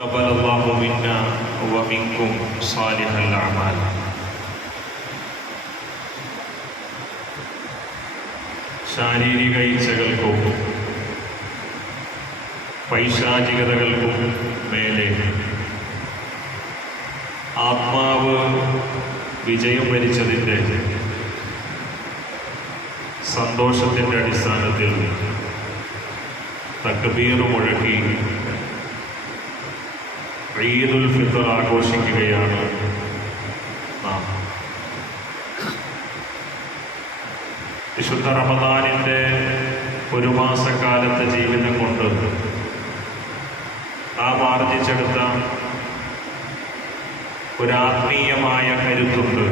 تقبل الله منا ومنكم صالح الأعمال. ശാരീരിക ഇച്ഛകൾക്കും പൈശാചികതകൾക്കും മേലെ ആത്മാവ് വിജയം വരിച്ചതിൻ്റെ സന്തോഷത്തിൻ്റെ അടിസ്ഥാനത്തിൽ തക്ബീർ മുഴക്കി ഈദുൽ ഫിത്ർ ആഘോഷിക്കുകയാണ് നാം. വിശുദ്ധ റമദാനിൻ്റെ ഒരു മാസക്കാലത്തെ ജീവിതം കൊണ്ട് നാം ആർജിച്ചെടുത്ത ഒരാത്മീയമായ കരുത്തുണ്ട്.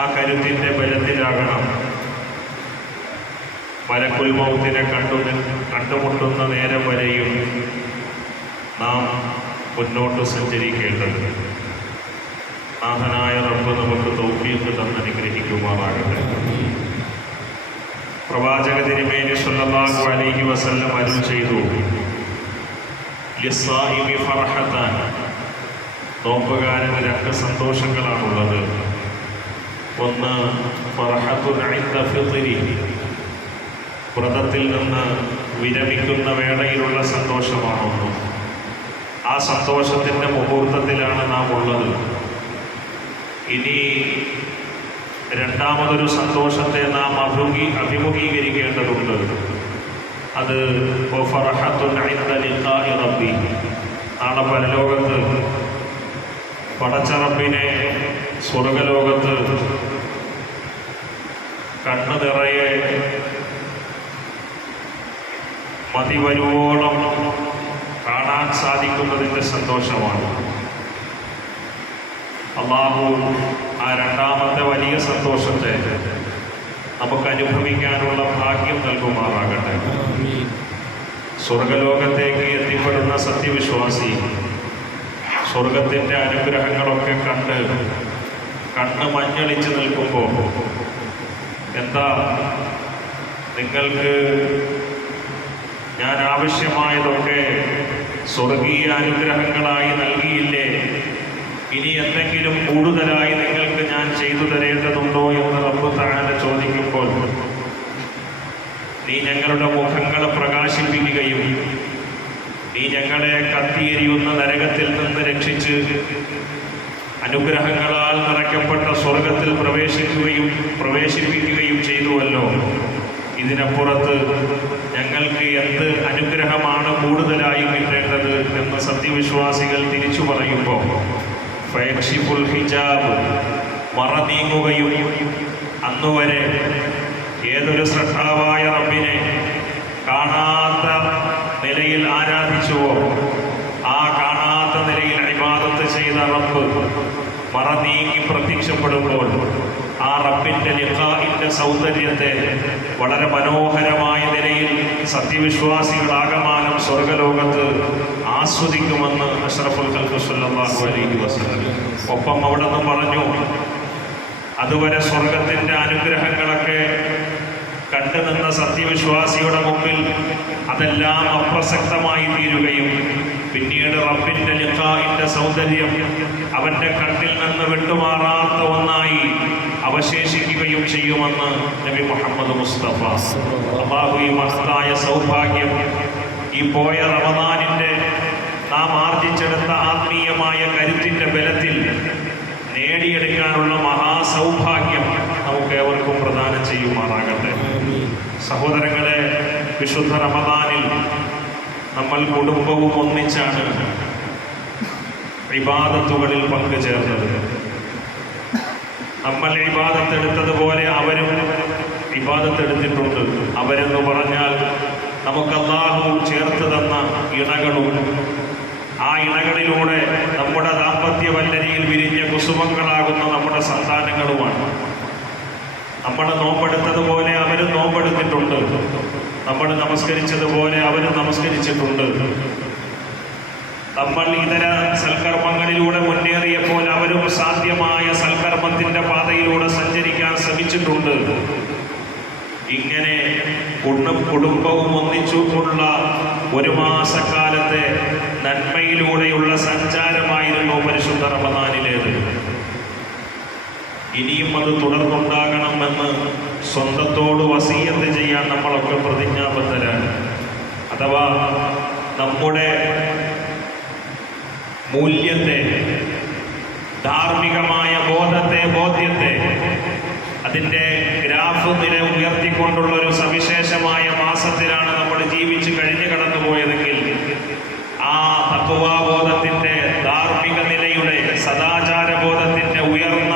ആ കരുത്തിൻ്റെ ബലത്തിലാകണം മലക്കുൽ മൗത്തിനെ കണ്ടുമുട്ടുന്ന നേരം വരെയും നാം മുന്നോട്ട് സഞ്ചരിക്കേണ്ടത്. നാഥനായ റബ്ബ് നമുക്ക് തൗഫീഖ് തന്ന് അനുഗ്രഹിക്കുമാറാകട്ടെ. പ്രവാചക തിരുമേനി സ്വല്ലല്ലാഹു അലൈഹി വസല്ലം അരുൾ ചെയ്തു, ലിസ്സായിമി ഫർഹത്താൻ, നോമ്പുകാരന് രണ്ട് സന്തോഷങ്ങളാണുള്ളത്. ഒന്ന് ഫർഹത്തുൻ ഇൻദ ഫിത്രി, വ്രതത്തിൽ നിന്ന് വിരമിക്കുന്ന വേളയിലുള്ള സന്തോഷമാണൊന്ന്. ആ സന്തോഷത്തിൻ്റെ മുഹൂർത്തത്തിലാണ് നാം ഉള്ളത്. ഇനി രണ്ടാമതൊരു സന്തോഷത്തെ നാം അഭിമുഖീകരിക്കേണ്ടതുണ്ട്. അത് ഫർഹത്തുൻ ഇൻദ ലിഖാഇ റബ്ബി, നാളെ പരലോകത്ത് പടച്ച റബ്ബിനെ സ്വർഗലോകത്ത് കണ്ണു നിറയെ മതി വരുവോളം കാണാൻ സാധിക്കുന്നതിൻ്റെ സന്തോഷമാണ്. അല്ലാഹു ആ രണ്ടാമത്തെ വലിയ സന്തോഷത്തെ നമുക്ക് അനുഭവിക്കാനുള്ള ഭാഗ്യം നൽകുമാറാകട്ടെ. സ്വർഗലോകത്തേക്ക് എത്തിപ്പെടുന്ന സത്യവിശ്വാസി സ്വർഗത്തിൻ്റെ അനുഗ്രഹങ്ങളൊക്കെ കണ്ണ് മഞ്ഞളിച്ച് നിൽക്കുമ്പോൾ എന്താ നിങ്ങൾക്ക് ഞാൻ ആവശ്യമായതൊക്കെ സ്വർഗീയ അനുഗ്രഹങ്ങളായി നൽകിയില്ലേ, ഇനി എന്തെങ്കിലും കൂടുതലായി നിങ്ങൾക്ക് ഞാൻ ചെയ്തു തരേണ്ടതുണ്ടോ എന്ന് റബ്ബ് തആല ചോദിക്കുമ്പോൾ നീ ഞങ്ങളുടെ മുഖങ്ങളെ പ്രകാശിപ്പിക്കുകയും നീ ഞങ്ങളെ കത്തിയെരിയുന്ന നരകത്തിൽ നിന്ന് രക്ഷിച്ച് അനുഗ്രഹങ്ങളാൽ നിറയ്ക്കപ്പെട്ട സ്വർഗത്തിൽ പ്രവേശിപ്പിക്കുകയും ചെയ്തുവല്ലോ, ഇതിനപ്പുറത്ത് ഞങ്ങൾക്ക് എന്ത് അനുഗ്രഹമാണ് കൂടുതലായി കിട്ടേണ്ടത് എന്ന് സത്യവിശ്വാസികൾ തിരിച്ചു പറയുമ്പോൾ ഫയക്ഷിഫുൽ ഹിജാബ്, മറ നീങ്ങുകയും അന്നുവരെ ഏതൊരു ശ്രദ്ധാവായ റബ്ബിനെ കാണാത്ത നിലയിൽ ആരാധിച്ചുവോ ആ കാണാത്ത നിലയിൽ ഇബാദത്ത് ചെയ്ത റബ്ബ് മറ നീങ്ങി പ്രത്യക്ഷപ്പെടുമ്പോൾ ആ റബ്ബിൻ്റെ ലിഖാഇൻ്റെ സൗന്ദര്യത്തെ വളരെ മനോഹരമായ നിലയിൽ സത്യവിശ്വാസികളാകമാനം സ്വർഗലോകത്ത് ആസ്വദിക്കുമെന്ന് അഷ്റഫുൽ ഖൽഖ് സ്വല്ലല്ലാഹു അലൈഹി വസല്ലം. ഒപ്പം അവിടെ നിന്ന് പറഞ്ഞു, അതുവരെ സ്വർഗത്തിൻ്റെ അനുഗ്രഹങ്ങളൊക്കെ കണ്ടുനിന്ന സത്യവിശ്വാസിയുടെ മുമ്പിൽ അതെല്ലാം അപ്രസക്തമായി തീരുകയും പിന്നീട് റബ്ബിൻ്റെ ലിഖാഇൻ്റെ സൗന്ദര്യം അവൻ്റെ കണ്ണിൽ നിന്ന് വിട്ടുമാറാത്ത ഒന്നായി അവശേഷിക്കുകയും ചെയ്യുമെന്ന് നബി മുഹമ്മദ് മുസ്തഫ. അല്ലാഹു ഈ മഹത്തായ സൗഭാഗ്യം ഈ പോയ റമദാനിൻ്റെ നാം ആർജിച്ചെടുത്ത ആത്മീയമായ കരുത്തിൻ്റെ ബലത്തിൽ നേടിയെടുക്കാനുള്ള മഹാസൗഭാഗ്യം നമുക്ക് ഏവർക്കും പ്രദാനം ചെയ്യുമാറാകട്ടെ. സഹോദരങ്ങളെ, വിശുദ്ധ റമദാനിൽ നമ്മൾ കുടുംബവും ഒന്നിച്ചാണ് ഇബാദത്തുകളിൽ പങ്കുചേർന്നത്. നമ്മൾ ഇബാദത്തെടുത്തതുപോലെ അവരും ഇബാദത്തെടുത്തിട്ടുണ്ട്. അവരെന്ന് പറഞ്ഞാൽ നമുക്ക് അല്ലാഹു ചേർത്ത് തന്ന ഇണകളും ആ ഇണകളിലൂടെ നമ്മുടെ ദാമ്പത്യ വല്ലരിയിൽ വിരിഞ്ഞ കുസുമങ്ങളാകുന്ന നമ്മുടെ സന്താനങ്ങളുമാണ്. നമ്മൾ നോമ്പെടുത്തതുപോലെ അവരും നോമ്പെടുത്തിട്ടുണ്ട്. നമ്മൾ നമസ്കരിച്ചതുപോലെ അവരും നമസ്കരിച്ചിട്ടുണ്ട്. നമ്മൾ ഇതര സൽക്കർമ്മങ്ങളിലൂടെ മുന്നേറിയപ്പോൾ അവരും സാധ്യമായ സൽക്കർമ്മത്തിൻ്റെ പാതയിലൂടെ സഞ്ചരിക്കാൻ ശ്രമിച്ചിട്ടുണ്ട്. ഇങ്ങനെ കുടുംബവും ഒന്നിച്ചുള്ള ഒരു മാസക്കാലത്തെ നന്മയിലൂടെയുള്ള സഞ്ചാരമായിരുന്നു പരിശുദ്ധ റമദാനിലേത്. ഇനിയും അത് തുടർന്നുണ്ടാകണമെന്ന് സ്വന്തത്തോട് വസീയത്ത് ചെയ്യാൻ നമ്മളൊക്കെ പ്രതിജ്ഞാബദ്ധരാണ്. അഥവാ നമ്മുടെ മൂല്യത്തെ, ധാർമ്മികമായ ബോധ്യത്തെ അതിൻ്റെ ഗ്രാഫ് നില ഉയർത്തിക്കൊണ്ടുള്ള ഒരു സവിശേഷമായ മാസത്തിലാണ് നമ്മൾ ജീവിച്ച് കഴിഞ്ഞു കടന്നുപോയതെങ്കിൽ ആ തഖ്വാബോധത്തിൻ്റെ, ധാർമ്മിക നിലയുടെ, സദാചാരബോധത്തിൻ്റെ ഉയർന്ന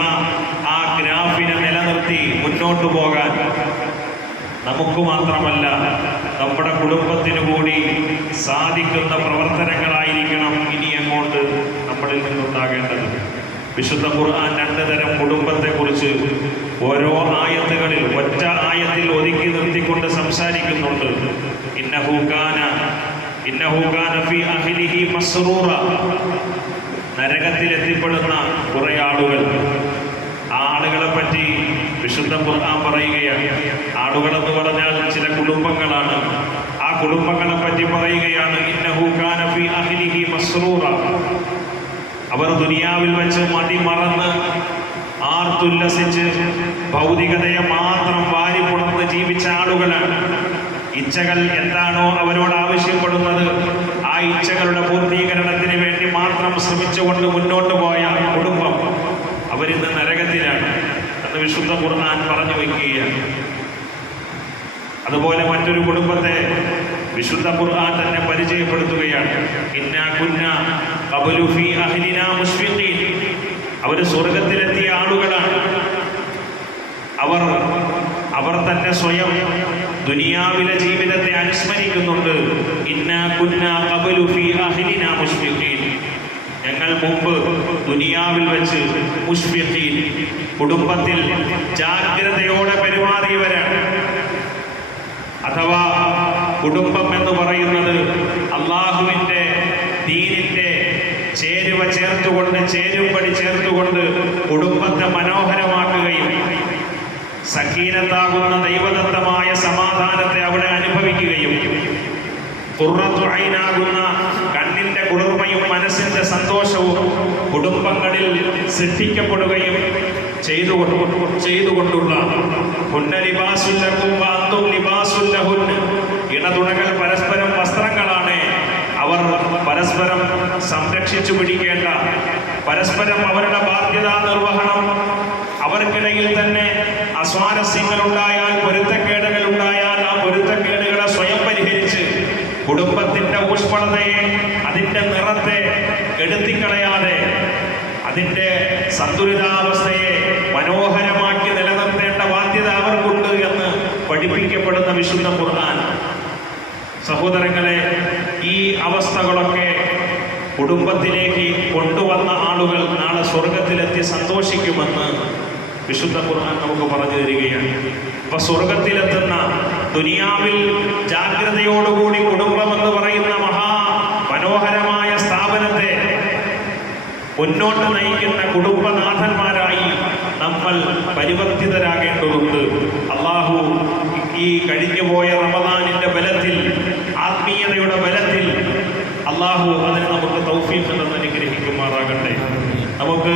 ആ ഗ്രാഫിനെ നിലനിർത്തി മുന്നോട്ടു പോകാൻ നമുക്ക് മാത്രമല്ല നമ്മുടെ കുടുംബത്തിനു കൂടി സാധിക്കുന്ന പ്രവർത്തനങ്ങളായിരിക്കണം ഇനി അങ്ങോട്ട് നമ്മളിൽ നിന്നുണ്ടാകേണ്ടത്. വിശുദ്ധ ഖുർആൻ 2 തരം കുടുംബത്തെക്കുറിച്ച് ഓരോ ആയത്തുകളിൽ ഒറ്റ ആയത്തിൽ ഒതുക്കി നിർത്തിക്കൊണ്ട് സംസാരിക്കുന്നുണ്ട്. ഇന്നഹു കാന ഫീ അഹ്ലിഹി മസ്റൂറ. നരകത്തിൽ എത്തിപ്പെടുന്ന കുറെ ആളുകൾ, ആ ആളുകളെ പറ്റി വിശുദ്ധ ഖുർആൻ പറയുകയാണ്. ആളുകളെന്ന് പറഞ്ഞാൽ ചില കുടുംബങ്ങളാണ്. ആ കുടുംബങ്ങളെ പറ്റി പറയുകയാണ്. ഇന്നഹു കാന ഫീ അഹ്ലിഹി മസ്റൂറ. അവർ ദുനിയാവിൽ വെച്ച് മതിമറന്ന് ആർത്തുല്ലസിച്ച് ഭൗതികതയെ മാത്രം വാരിപ്പുണർന്ന് ജീവിച്ച ആളുകളാണ്. ഇച്ഛകൾ എന്താണോ അവരോട് ആവശ്യപ്പെടുന്നത് ആ ഇച്ഛകളുടെ പൂർത്തീകരണത്തിന് വേണ്ടി മാത്രം ശ്രമിച്ചുകൊണ്ട് മുന്നോട്ട് പോയ കുടുംബം അവരിന്ന് നരകത്തിലാണ് എന്ന് വിശുദ്ധ ഖുർആൻ പറഞ്ഞു വയ്ക്കുകയാണ്. അതുപോലെ മറ്റൊരു കുടുംബത്തെ വിശുദ്ധ ഖുർആൻ തന്നെ പരിചയപ്പെടുത്തുകയാണ്. ഇന്നാ കുന്നാ ഖബ്ലു ഫീ അഹ്ലിനാ മുശ്ഫിഖീൻ. അവർ സ്വർഗത്തിലെത്തിയ ആളുകളാണ്. അവർ തന്നെ സ്വയം ദുനിയാവിലെ ജീവിതത്തെ അനുസ്മരിക്കുന്നുണ്ട്. ഇന്നാ കുന്നാ ഖബ്ലു ഫീ അഹ്ലിനാ മുശ്ഫിഖീൻ. ഞങ്ങൾ മുമ്പ് ദുനിയാവിൽ വെച്ച് മുശ്ഫിഖീൻ, കുടുംബത്തിൽ ജാഗ്രതയോടെ പെരുമാറിയവരാണ്. അഥവാ കുടുംബം എന്ന് പറയുന്നത് അള്ളാഹുവിൻ്റെ ദീനിൻ്റെ ചേരുംപടി ചേർത്തുകൊണ്ട് കുടുംബത്തെ മനോഹരമാക്കുകയും സക്കീനത്താകുന്ന ദൈവദത്തമായ സമാധാനത്തെ അവിടെ അനുഭവിക്കുകയും ഖുർറത്തു ഐനാകുന്ന കണ്ണിൻ്റെ കുളിർമയും മനസ്സിൻ്റെ സന്തോഷവും കുടുംബങ്ങളിൽ സൃഷ്ടിക്കപ്പെടുകയും ചെയ്തുകൊണ്ടുള്ള ഇണതുണകൾ പരസ്പരം വസ്ത്രങ്ങളാണ്. അവർ പരസ്പരം സംരക്ഷിച്ചു പിടിക്കേണ്ട, പരസ്പരം അവരുടെ ബാധ്യതാ നിർവഹണം, അവർക്കിടയിൽ തന്നെ അസ്വാരസ്യങ്ങളുണ്ടായാൽ, പൊരുത്തക്കേടുകൾ ഉണ്ടായാൽ ആ പൊരുത്തക്കേടുകളെ സ്വയം പരിഹരിച്ച് കുടുംബത്തിൻ്റെ ഊഷ്മളതയെ, അതിൻ്റെ നിറത്തെ കെടുത്തിക്കളയാതെ അതിൻ്റെ സന്തുലിതാവസ്ഥയെ മനോഹരമാക്കി നിലനിർത്തേണ്ട ബാധ്യത അവർക്കുണ്ട് എന്ന് പഠിപ്പിക്കപ്പെടുന്ന വിശുദ്ധ ഖുർആൻ. സഹോദരങ്ങളെ, ഈ അവസ്ഥകളൊക്കെ കുടുംബത്തിലേക്ക് കൊണ്ടുവന്ന ആളുകൾ നാളെ സ്വർഗത്തിലെത്തി സന്തോഷിക്കുമെന്ന് വിശുദ്ധ ഖുർആൻ നമുക്ക് പറഞ്ഞു തരികയാണ്. അപ്പൊ സ്വർഗത്തിലെത്തുന്ന, ദുനിയാവിൽ ജാഗ്രതയോടുകൂടി കുടുംബമെന്ന് പറയുന്ന മനോഹരമായ സ്ഥാപനത്തെ മുന്നോട്ട് നയിക്കുന്ന കുടുംബനാഥന്മാരായി നമ്മൾ പരിവർത്തിതരാകേണ്ടതുണ്ട്. അള്ളാഹു ഈ കഴിഞ്ഞുപോയ റമദാനിന്റെ ബലത്തിൽ, ആത്മീയതയുടെ ബലത്തിൽ അള്ളാഹു അതിന് നമുക്ക് തൗഫീഖ് എന്ന് അനുഗ്രഹിക്കുമാറാകട്ടെ. നമുക്ക്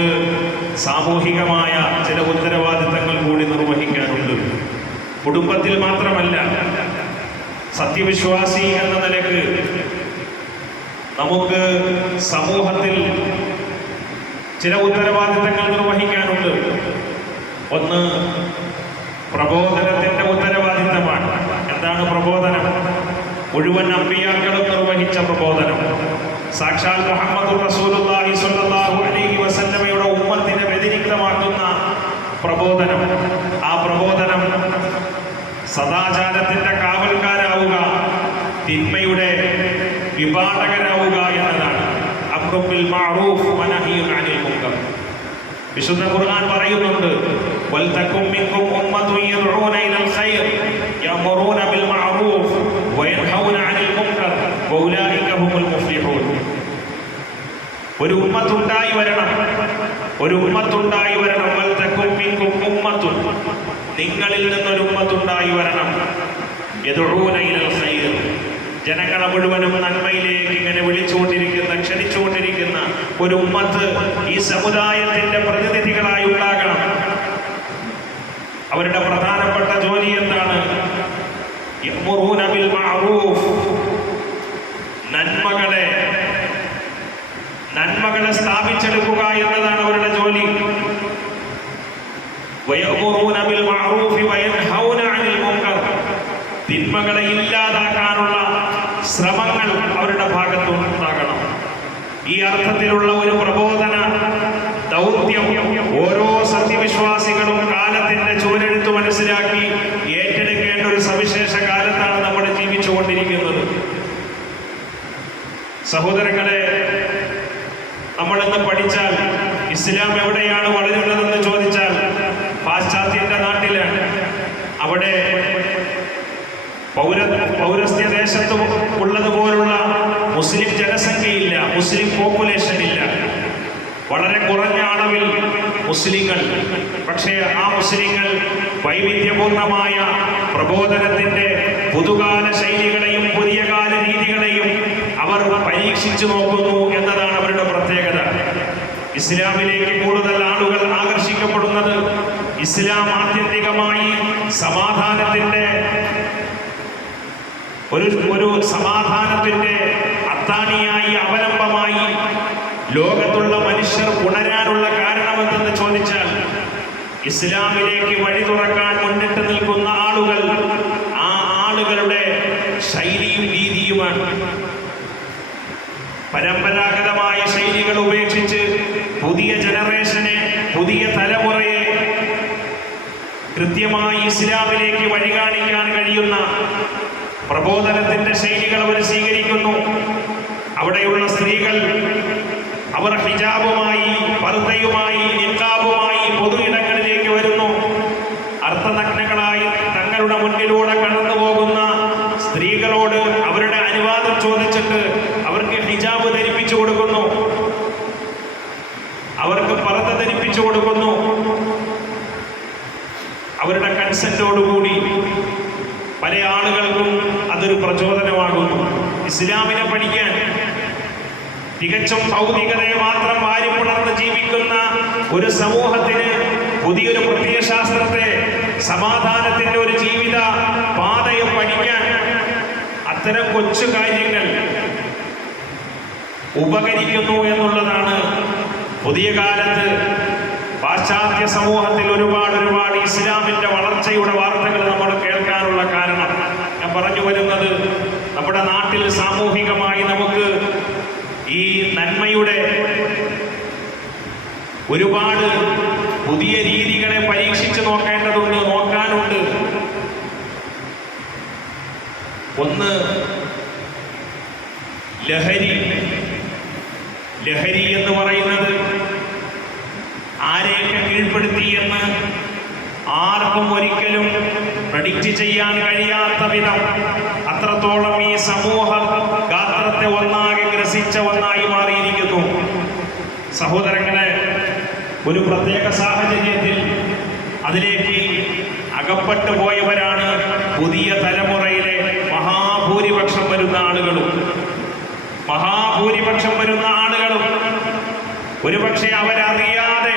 സാമൂഹികമായ ചില ഉത്തരവാദിത്തങ്ങൾ കൂടി നിർവഹിക്കാനുണ്ട്. കുടുംബത്തിൽ മാത്രമല്ല, സത്യവിശ്വാസി എന്ന നിലക്ക് നമുക്ക് സമൂഹത്തിൽ ചില ഉത്തരവാദിത്തങ്ങൾ നിർവഹിക്കാനുണ്ട്. ഒന്ന്, പ്രബോധനത്തിൻ്റെ ഉത്തരവാദിത്തമാണ്. എന്താണ് പ്രബോധനം? മുഴുവൻ അമ്പിയാക്കളും നിർവഹിച്ച പ്രബോധനം, സാക്ഷാൽ മുഹമ്മദ് റസൂലുള്ളാഹി സ്വല്ലല്ലാഹു അലൈഹി വസല്ലമയുടെ ഉമ്മത്തിനെ വ്യതിരിക്തമാക്കുന്ന പ്രബോധനം. ആ പ്രബോധനം സദാചാരത്തിൻ്റെ കാവൽക്കാരാവുക, തിന്മയുടെ വിപാടകരാവുക എന്നതാണ്. അംറും ബിൽ മഅറൂഫ് വനഹ്യുൻ അനിൽ മുൻകർ. വിശുദ്ധ ഖുർആൻ പറയുന്നുണ്ട്, വൽതകും മിൻകും ഉമ്മത്തുൻ യദ്ഊന ഇലൽ ഖൈർ യഅ്മുറൂന ബിൽ മഅറൂഫ് വയൻഹൗന അനിൽ മുൻകർ വഉലൈക ഹുമുൽ മുഫ്ലിഹൂൻ. ഒരു ഉമ്മത്തുണ്ടായി വരണം. വൽതകും മിൻകും ഉമ്മത്തുൻ, നിങ്ങളിൽ നിന്നൊരു ഉമ്മത്തുണ്ടായി വരണം. യദ്ഊന ഇലൽ ഖൈർ, ജനങ്ങളെ മുഴുവനും നന്മയിലേക്ക് ഇങ്ങനെ വിളിച്ചുകൊണ്ടിരിക്കുന്ന ക്ഷണിച്ചുകൊണ്ടിരിക്കുന്ന ഒരു ഉമ്മത്ത് ഈ സമുദായത്തിന്റെ പ്രതിനിധികളായി ഉണ്ടാകണം. അവരുടെ പ്രധാനപ്പെട്ട ജോലി എന്താണ്? യഅ്മുറൂന ബിൽ മഅറൂഫ്, നന്മകളെ സ്ഥാപിച്ചെടുക്കുക എന്നതാണ് അവരുടെ ജോലി. വയഅ്മുറൂന ബിൽ മഅറൂഫി വയൻഹൗന അനിൽ മുൻകർ, തിന്മകളെ ഇല്ലാതാക്കാനുള്ള ശ്രമങ്ങൾ അവരുടെ ഭാഗത്തുണ്ടാകണം. ഈ അർത്ഥത്തിലുള്ള ഒരു പ്രബോധന ദൗത്യം ഓരോ സത്യവിശ്വാസികളും കാലത്തിന്റെ ചുവരെഴുത്ത് മനസ്സിലാക്കി ഏറ്റെടുക്കേണ്ട ഒരു സവിശേഷ കാലത്താണ് നമ്മൾ ജീവിച്ചുകൊണ്ടിരിക്കുന്നത്. സഹോദരങ്ങളെ, നമ്മളിന്ന് പഠിച്ചാൽ ഇസ്ലാം എവിടെയാണ് വളരുന്നതെന്ന് ചോദിച്ചാൽ പാശ്ചാത്യന്റെ നാട്ടിലാണ്. അവിടെ പൗരസ്ത്യ ദേശത്ത് ഉള്ളതുപോലുള്ള മുസ്ലിം ജനസംഖ്യയില്ല, മുസ്ലിം പോപ്പുലേഷൻ ഇല്ല. വളരെ കുറഞ്ഞ അളവിൽ മുസ്ലിങ്ങൾ. പക്ഷേ ആ മുസ്ലിങ്ങൾ വൈവിധ്യപൂർണമായ പ്രബോധനത്തിന്റെ പുതുകാല ശൈലികളെയും പുതിയ കാല രീതികളെയും അവർ പരീക്ഷിച്ചു നോക്കുന്നു എന്നതാണ് അവരുടെ പ്രത്യേകത. ഇസ്ലാമിലേക്ക് കൂടുതൽ ആളുകൾ ആകർഷിക്കപ്പെടുന്നത് ഇസ്ലാം ആത്യന്തികമായി സമാധാനത്തിന്റെ ഒരു സമാധാനത്തിന്റെ അത്താണിയായി, അവലംബമായി ലോകത്തുള്ള മനുഷ്യർ ഉണരാനുള്ള കാരണമെന്തെന്ന് ചോദിച്ചാൽ ഇസ്ലാമിലേക്ക് വഴി തുറക്കാൻ മുന്നിട്ട് നിൽക്കുന്ന ആളുകൾ ആ ആളുകളുടെ ശൈലിയും രീതിയുമാണ്. പരമ്പരാഗതമായ ശൈലികൾ ഉപേക്ഷിച്ച് പുതിയ ജനറേഷനെ, പുതിയ തലമുറയെ കൃത്യമായി ഇസ്ലാമിലേക്ക് വഴി കാണിക്കാൻ കഴിയുന്ന പ്രബോധനത്തിന്റെ ശൈലികൾ അവർ സ്വീകരിക്കുന്നു. അവിടെയുള്ള സ്ത്രീകൾ അവർ ഹിജാബുമായി, പർദ്ദയുമായി, നിഖാബുമായി പൊതു ഇടങ്ങളിലേക്ക് വരുന്നു. അർത്ഥനഗ്നകളായി തങ്ങളുടെ മുന്നിലൂടെ കടന്നു പോകുന്ന സ്ത്രീകളോട് അവരുടെ അനുവാദം ചോദിച്ചിട്ട് അവർക്ക് ഹിജാബ് ധരിപ്പിച്ചു കൊടുക്കുന്നു, അവർക്ക് പർദ്ദ ധരിപ്പിച്ചു കൊടുക്കുന്നു. അവരുടെ കൺസെന്റോടുകൂടി പല ആളുകൾക്കും അതൊരു പ്രചോദനമാകുന്നു. ഇസ്ലാമിനെ പഠിക്കാൻ തികച്ചും ഭൗതികതയെ മാത്രം വാരിപ്പുണർന്ന് ജീവിക്കുന്ന ഒരു സമൂഹത്തിന് പുതിയൊരു പ്രത്യയശാസ്ത്രത്തെ, സമാധാനത്തിന്റെ ഒരു ജീവിത പാതയെ പഠിക്കാൻ അത്തരം കൊച്ചു കാര്യങ്ങൾ ഉപകരിക്കുന്നു എന്നുള്ളതാണ് പുതിയ കാലത്ത് പാശ്ചാത്യ സമൂഹത്തിൽ ഒരുപാട് ഇസ്ലാമിന്റെ വളർച്ചയുടെ വാർത്തകൾ നമ്മൾ കേൾക്കാനുള്ള കാരണം. ഞാൻ പറഞ്ഞു വരുന്നത്, നമ്മുടെ നാട്ടിൽ സാമൂഹികമായി നമുക്ക് ഈ നന്മയുടെ ഒരുപാട് പുതിയ രീതികളെ പരീക്ഷിച്ച് നോക്കാനുണ്ട്. ഒന്ന്, ലഹരി എന്ന് പറയുന്നത് ആരെയൊക്കെ കീഴ്പ്പെടുത്തി എന്ന് ആർക്കും ഒരിക്കലും പ്രഡിക്റ്റ് ചെയ്യാൻ കഴിയാത്ത വിധം അത്രത്തോളം ഈ സമൂഹ ഗാത്രത്തെ ഒന്നാകെ ഗ്രസിച്ച ഒന്നായി മാറിയിരിക്കുന്നു. സഹോദരങ്ങളെ, ഒരു പ്രത്യേക സാഹചര്യത്തിൽ അതിലേക്ക് അകപ്പെട്ടു പോയവരാണ് പുതിയ തലമുറയിലെ മഹാഭൂരിപക്ഷം വരുന്ന ആളുകളും. ഒരുപക്ഷെ അവരറിയാതെ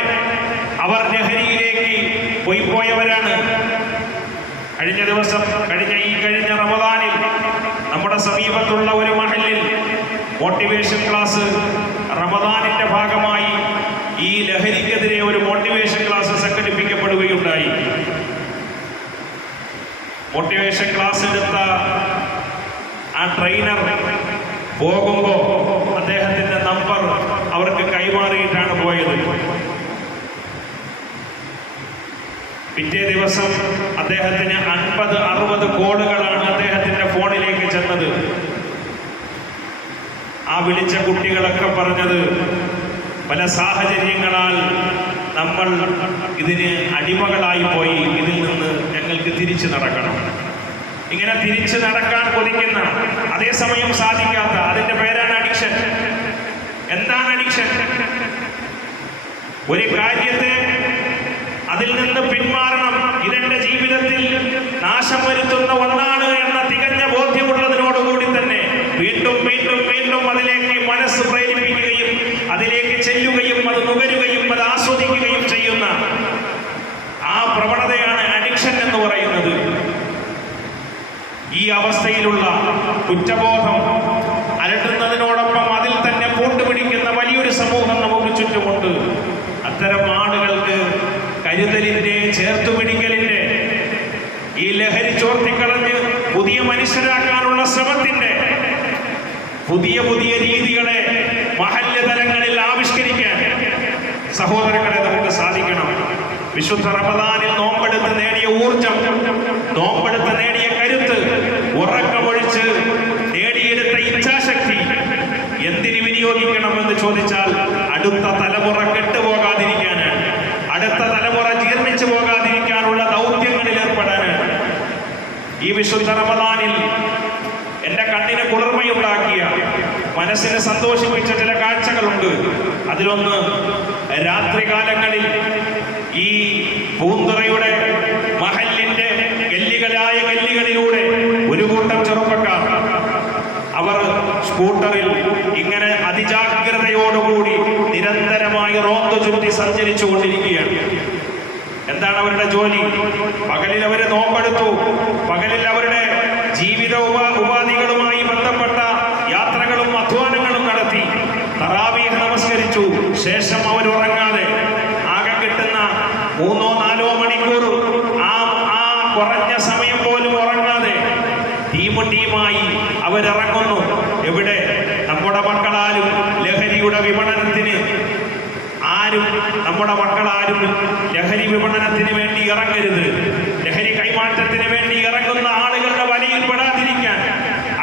അവർ ലഹരിയിലേക്ക് പോയവരാണ്. കഴിഞ്ഞ റമദാനിൽ നമ്മുടെ സമീപത്തുള്ള ഒരു മഹല്ലിൽ മോട്ടിവേഷൻ ക്ലാസ്, റമദാനിന്റെ ഭാഗമായി ഈ ലഹരിക്കെതിരെ ഒരു മോട്ടിവേഷൻ ക്ലാസ് സംഘടിപ്പിക്കപ്പെടുകയുണ്ടായി. മോട്ടിവേഷൻ ക്ലാസ് എടുത്ത ആ ട്രെയിനർ പോകുമ്പോൾ അദ്ദേഹത്തിന്റെ നമ്പർ അവർക്ക് കൈമാറിയിട്ടാണ് പോയത്. പിറ്റേ ദിവസം അദ്ദേഹത്തിന് 50-60 കോളുകളാണ് അദ്ദേഹത്തിന്റെ ഫോണിലേക്ക് ചെന്നത്. ആ വിളിച്ച കുട്ടികളൊക്കെ പറഞ്ഞത്, പല സാഹചര്യങ്ങളാൽ നമ്മൾ ഇതിന് അടിമകളായി പോയി, ഇതിൽ നിന്ന് ഞങ്ങൾക്ക് തിരിച്ചു നടക്കണം. ഇങ്ങനെ തിരിച്ചു നടക്കാൻ കൊതിക്കുന്ന, അതേസമയം സാധിക്കാത്ത, അതിന്റെ പേരാണ് അഡിക്ഷൻ. എന്താണ് അഡിക്ഷൻ? ഒരു കാര്യത്തെ അതിൽ നിന്ന് പിന്മാറണം, ഇതെന്റെ ജീവിതത്തിൽ നാശം വരുത്തുന്ന ഒന്നാണ് എന്ന തികഞ്ഞ ബോധ്യമുള്ളതിനോടുകൂടി തന്നെ വീണ്ടും അതിലേക്ക് മനസ്സ് പ്രേരിപ്പിക്കും. അതിലേക്ക് ചെല്ലുകയും അത് നുകരുകയും അത് ആസ്വദിക്കുകയും ചെയ്യുന്ന ആ പ്രവണതയാണ് അഡിക്ഷൻ എന്ന് പറയുന്നത്. ഈ അവസ്ഥയിലുള്ള കുറ്റബോധം അലട്ടുന്നതിനോടൊപ്പം അതിൽ തന്നെ പൂണ്ടുപിടിക്കുന്ന വലിയൊരു സമൂഹം നമുക്ക് ചുറ്റുമുണ്ട്. അത്തരം ആളുകൾക്ക് കരുതലിന്റെ, ചേർത്തുപിടിക്കലിന്റെ, ഈ ലഹരി ചോർത്തിക്കളഞ്ഞ് പുതിയ മനുഷ്യരാക്കാനുള്ള ശ്രമത്തിന്റെ പുതിയ പുതിയ രീതികളെ മഹല്ല് തലങ്ങളിൽ ആവിഷ്കരിക്കാൻ സഹോദരങ്ങളെ നമുക്ക് സാധിക്കണം. വിശുദ്ധ റമദാനിൽ നോമ്പെടുത്ത് നേടിയ ഊർജം, നോമ്പെടുത്ത് നേടിയ കരുത്ത്, ഉറക്കമൊഴിച്ച് നേടിയെടുത്ത ഇച്ഛാശക്തി എന്തിന് വിനിയോഗിക്കണമെന്ന് ചോദിച്ചാൽ അടുത്ത തലമുറ കെട്ടുപോകാതിരിക്കാനാണ്, അടുത്ത തലമുറ ജീർണിച്ചു പോകാതിരിക്കാനുള്ള ദൗത്യങ്ങളിൽ ഏർപ്പെടാനാണ്. ഈ വിശുദ്ധ റമദാനിൽ എന്റെ കണ്ണിന് കുളിർമയുണ്ടാക്കിയ, മനസ്സിനെ സന്തോഷിപ്പിച്ച ചില കാഴ്ചകളുണ്ട്. അതിലൊന്ന്, രാത്രികാലങ്ങളിൽ ഈ പൂന്തുറയുടെ മഹല്ലിന്റെ ഗല്ലികളിലൂടെ ഒരു കൂട്ടം ചെറുപ്പക്കാർ അവർ സ്കൂട്ടറിൽ ഇങ്ങനെ അതിജാഗ്രതയോടുകൂടി നിരന്തരമായി റോന്തു ചുറ്റി സഞ്ചരിച്ചു കൊണ്ടിരിക്കുകയാണ്. എന്താണ് അവരുടെ ജോലി? പകലിൽ അവർ നോമ്പെടുത്തു, പകലിൽ അവരുടെ ജീവിത ഉപാധികളുമായി ബന്ധപ്പെട്ട യാത്രകളും അധ്വാനങ്ങളും നടത്തി, തറാവീഹ് നമസ്കരിച്ചു. ശേഷം അവർ ഉറങ്ങാതെ ആകെ കിട്ടുന്ന 3-4 മണിക്കൂർ ആ കുറഞ്ഞ സമയം പോലും ഉറങ്ങാതെ ടീമായി അവരിറങ്ങുന്നു. എവിടെ? നമ്മുടെ മക്കളാരും ലഹരിയുടെ വിപണനത്തിന് നമ്മുടെ മക്കളാരും ലഹരി വിപണനത്തിന് വേണ്ടി ഇറങ്ങരുത്. ലഹരി കൈമാറ്റത്തിന് വേണ്ടി ഇറങ്ങുന്ന ആളുകളുടെ വലയിൽ പെടാതിരിക്കാൻ,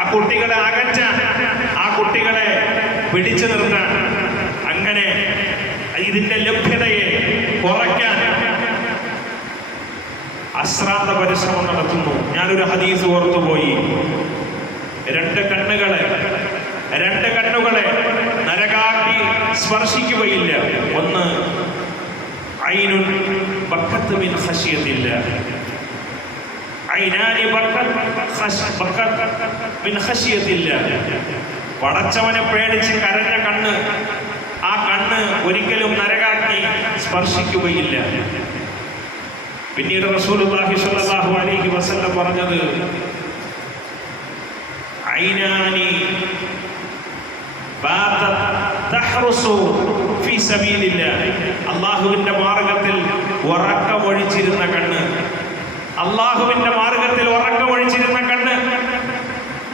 ആ കുട്ടികളെ അകറ്റാൻ, ആ കുട്ടികളെ പിടിച്ചു നിർത്താൻ, അങ്ങനെ ഇതിന്റെ ലഭ്യതയെ കുറയ്ക്കാൻ അശ്രാന്ത പരിശ്രമം നടത്തുന്നു. ഞാനൊരു ഹദീസ് ഓർത്തുപോയി. രണ്ട് കണ്ണുകളെ നരകാഗ്നി സ്പർശിക്കുകയില്ല. ഒന്ന്, ഐനുൻ ബക്കത്ത് മിൻ ഖശിയത്തില്ലാഹ്, ഐനാനി ബക്കത്ത് മിൻ ഖശിയത്തില്ലാഹ്. പടച്ചവനെ പേടിച്ച് കരഞ്ഞ കണ്ണ്, ആ കണ്ണ് ഒരിക്കലും നരകാഗ്നി സ്പർശിക്കുകയില്ല. പിന്നീട് റസൂലുള്ളാഹി സ്വല്ലല്ലാഹു അലൈഹി വസല്ലം പറഞ്ഞത്, ഐനാനി ഫീ സബീലില്ലാഹ്, അല്ലാഹുവിന്റെ മാർഗത്തിൽ ഉറക്കമൊഴിച്ചിരുന്ന കണ്ണ്, അല്ലാഹുവിന്റെ മാർഗത്തിൽ ഉറക്കമൊഴിച്ചിരുന്ന കണ്ണ്.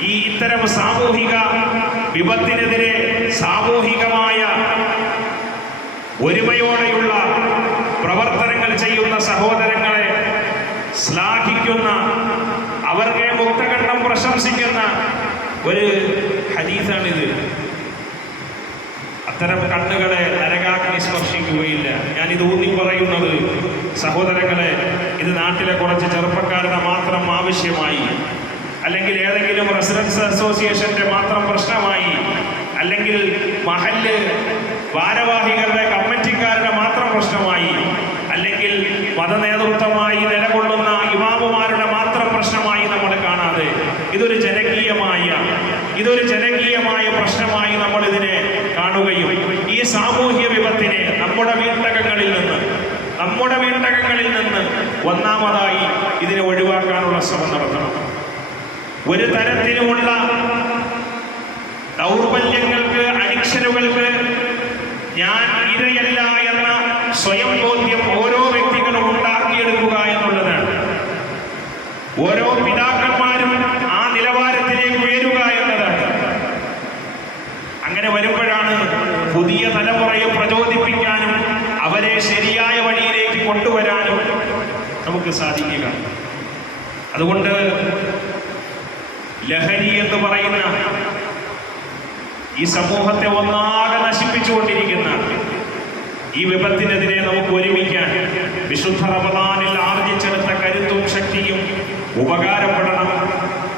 ഈ ഇത്തരം സാമൂഹിക വിപത്തിനെതിരെ സാമൂഹികമായ ഒരുമയോടെയുള്ള പ്രവർത്തനങ്ങൾ ചെയ്യുന്ന സഹോദരങ്ങളെ ശ്ലാഘിക്കുന്ന, അവർക്ക് മുക്തകണ്ഠം പ്രശംസിക്കുന്ന ഒരു ഹദീസാണിത്. അത്തരം കണ്ണുകളെ നരകാഗ്നി സ്പർശിക്കുകയില്ല. ഞാനിത് ഊന്നി പറയുന്നത് സഹോദരങ്ങളെ, ഇത് നാട്ടിലെ കുറച്ച് ചെറുപ്പക്കാരുടെ മാത്രം ആവശ്യമായി, അല്ലെങ്കിൽ ഏതെങ്കിലും റെസിഡൻസ് അസോസിയേഷന്റെ മാത്രം പ്രശ്നമായി, അല്ലെങ്കിൽ മഹല്ല് ഭാരവാഹികളുടെ കമ്മിറ്റിക്കാരുടെ മാത്രം പ്രശ്നമായി, അല്ലെങ്കിൽ മതനേതൃത്വമായി നിലകൊള്ളുന്ന ഇമാമുമാരുടെ മാത്രം പ്രശ്നമായി നമ്മൾ കാണാതെ ഇതൊരു ജനകീയമായ പ്രശ്നമായി നമ്മൾ ഇതിനെ കാണുകയും ഈ സാമൂഹ്യ വിപത്തിനെ നമ്മുടെ വീട്ടകങ്ങളിൽ നിന്ന് ഒന്നാമതായി ഇതിനെ ഒഴിവാക്കാനുള്ള ശ്രമം നടത്തണം. ഒരു തരത്തിലുമുള്ള ദൗർബല്യങ്ങൾക്ക്, അഡിക്ഷനുകൾക്ക് ഞാൻ ഇരയല്ല എന്ന സ്വയം ബോധ്യം ഓരോ വ്യക്തികളും ഉണ്ടാക്കിയെടുക്കുക എന്നുള്ളതാണ്. ഓരോ പിതാക്കന്മാരും ആ നിലവാരത്തിലേക്ക് ഉയരുക എന്നതാണ്. അങ്ങനെ വരുമ്പോഴാണ് പുതിയ തലമുറയെ പ്രചോദിപ്പിക്കാനും അവരെ ശരിയായ വഴിയിലേക്ക് കൊണ്ടുവരാനും നമുക്ക് സാധിക്കുക. അതുകൊണ്ട് ലഹരി എന്ന് പറയുന്ന ഈ സമൂഹത്തെ ഒന്നാകെ നശിപ്പിച്ചുകൊണ്ടിരിക്കുന്ന ഈ വിപത്തിനെതിരെ നമുക്ക് ഒരുമിക്കാൻ വിശുദ്ധ റമദാനിൽ ആർജിച്ചെടുത്ത കരുത്തും ശക്തിയും ഉപകാരപ്പെടണം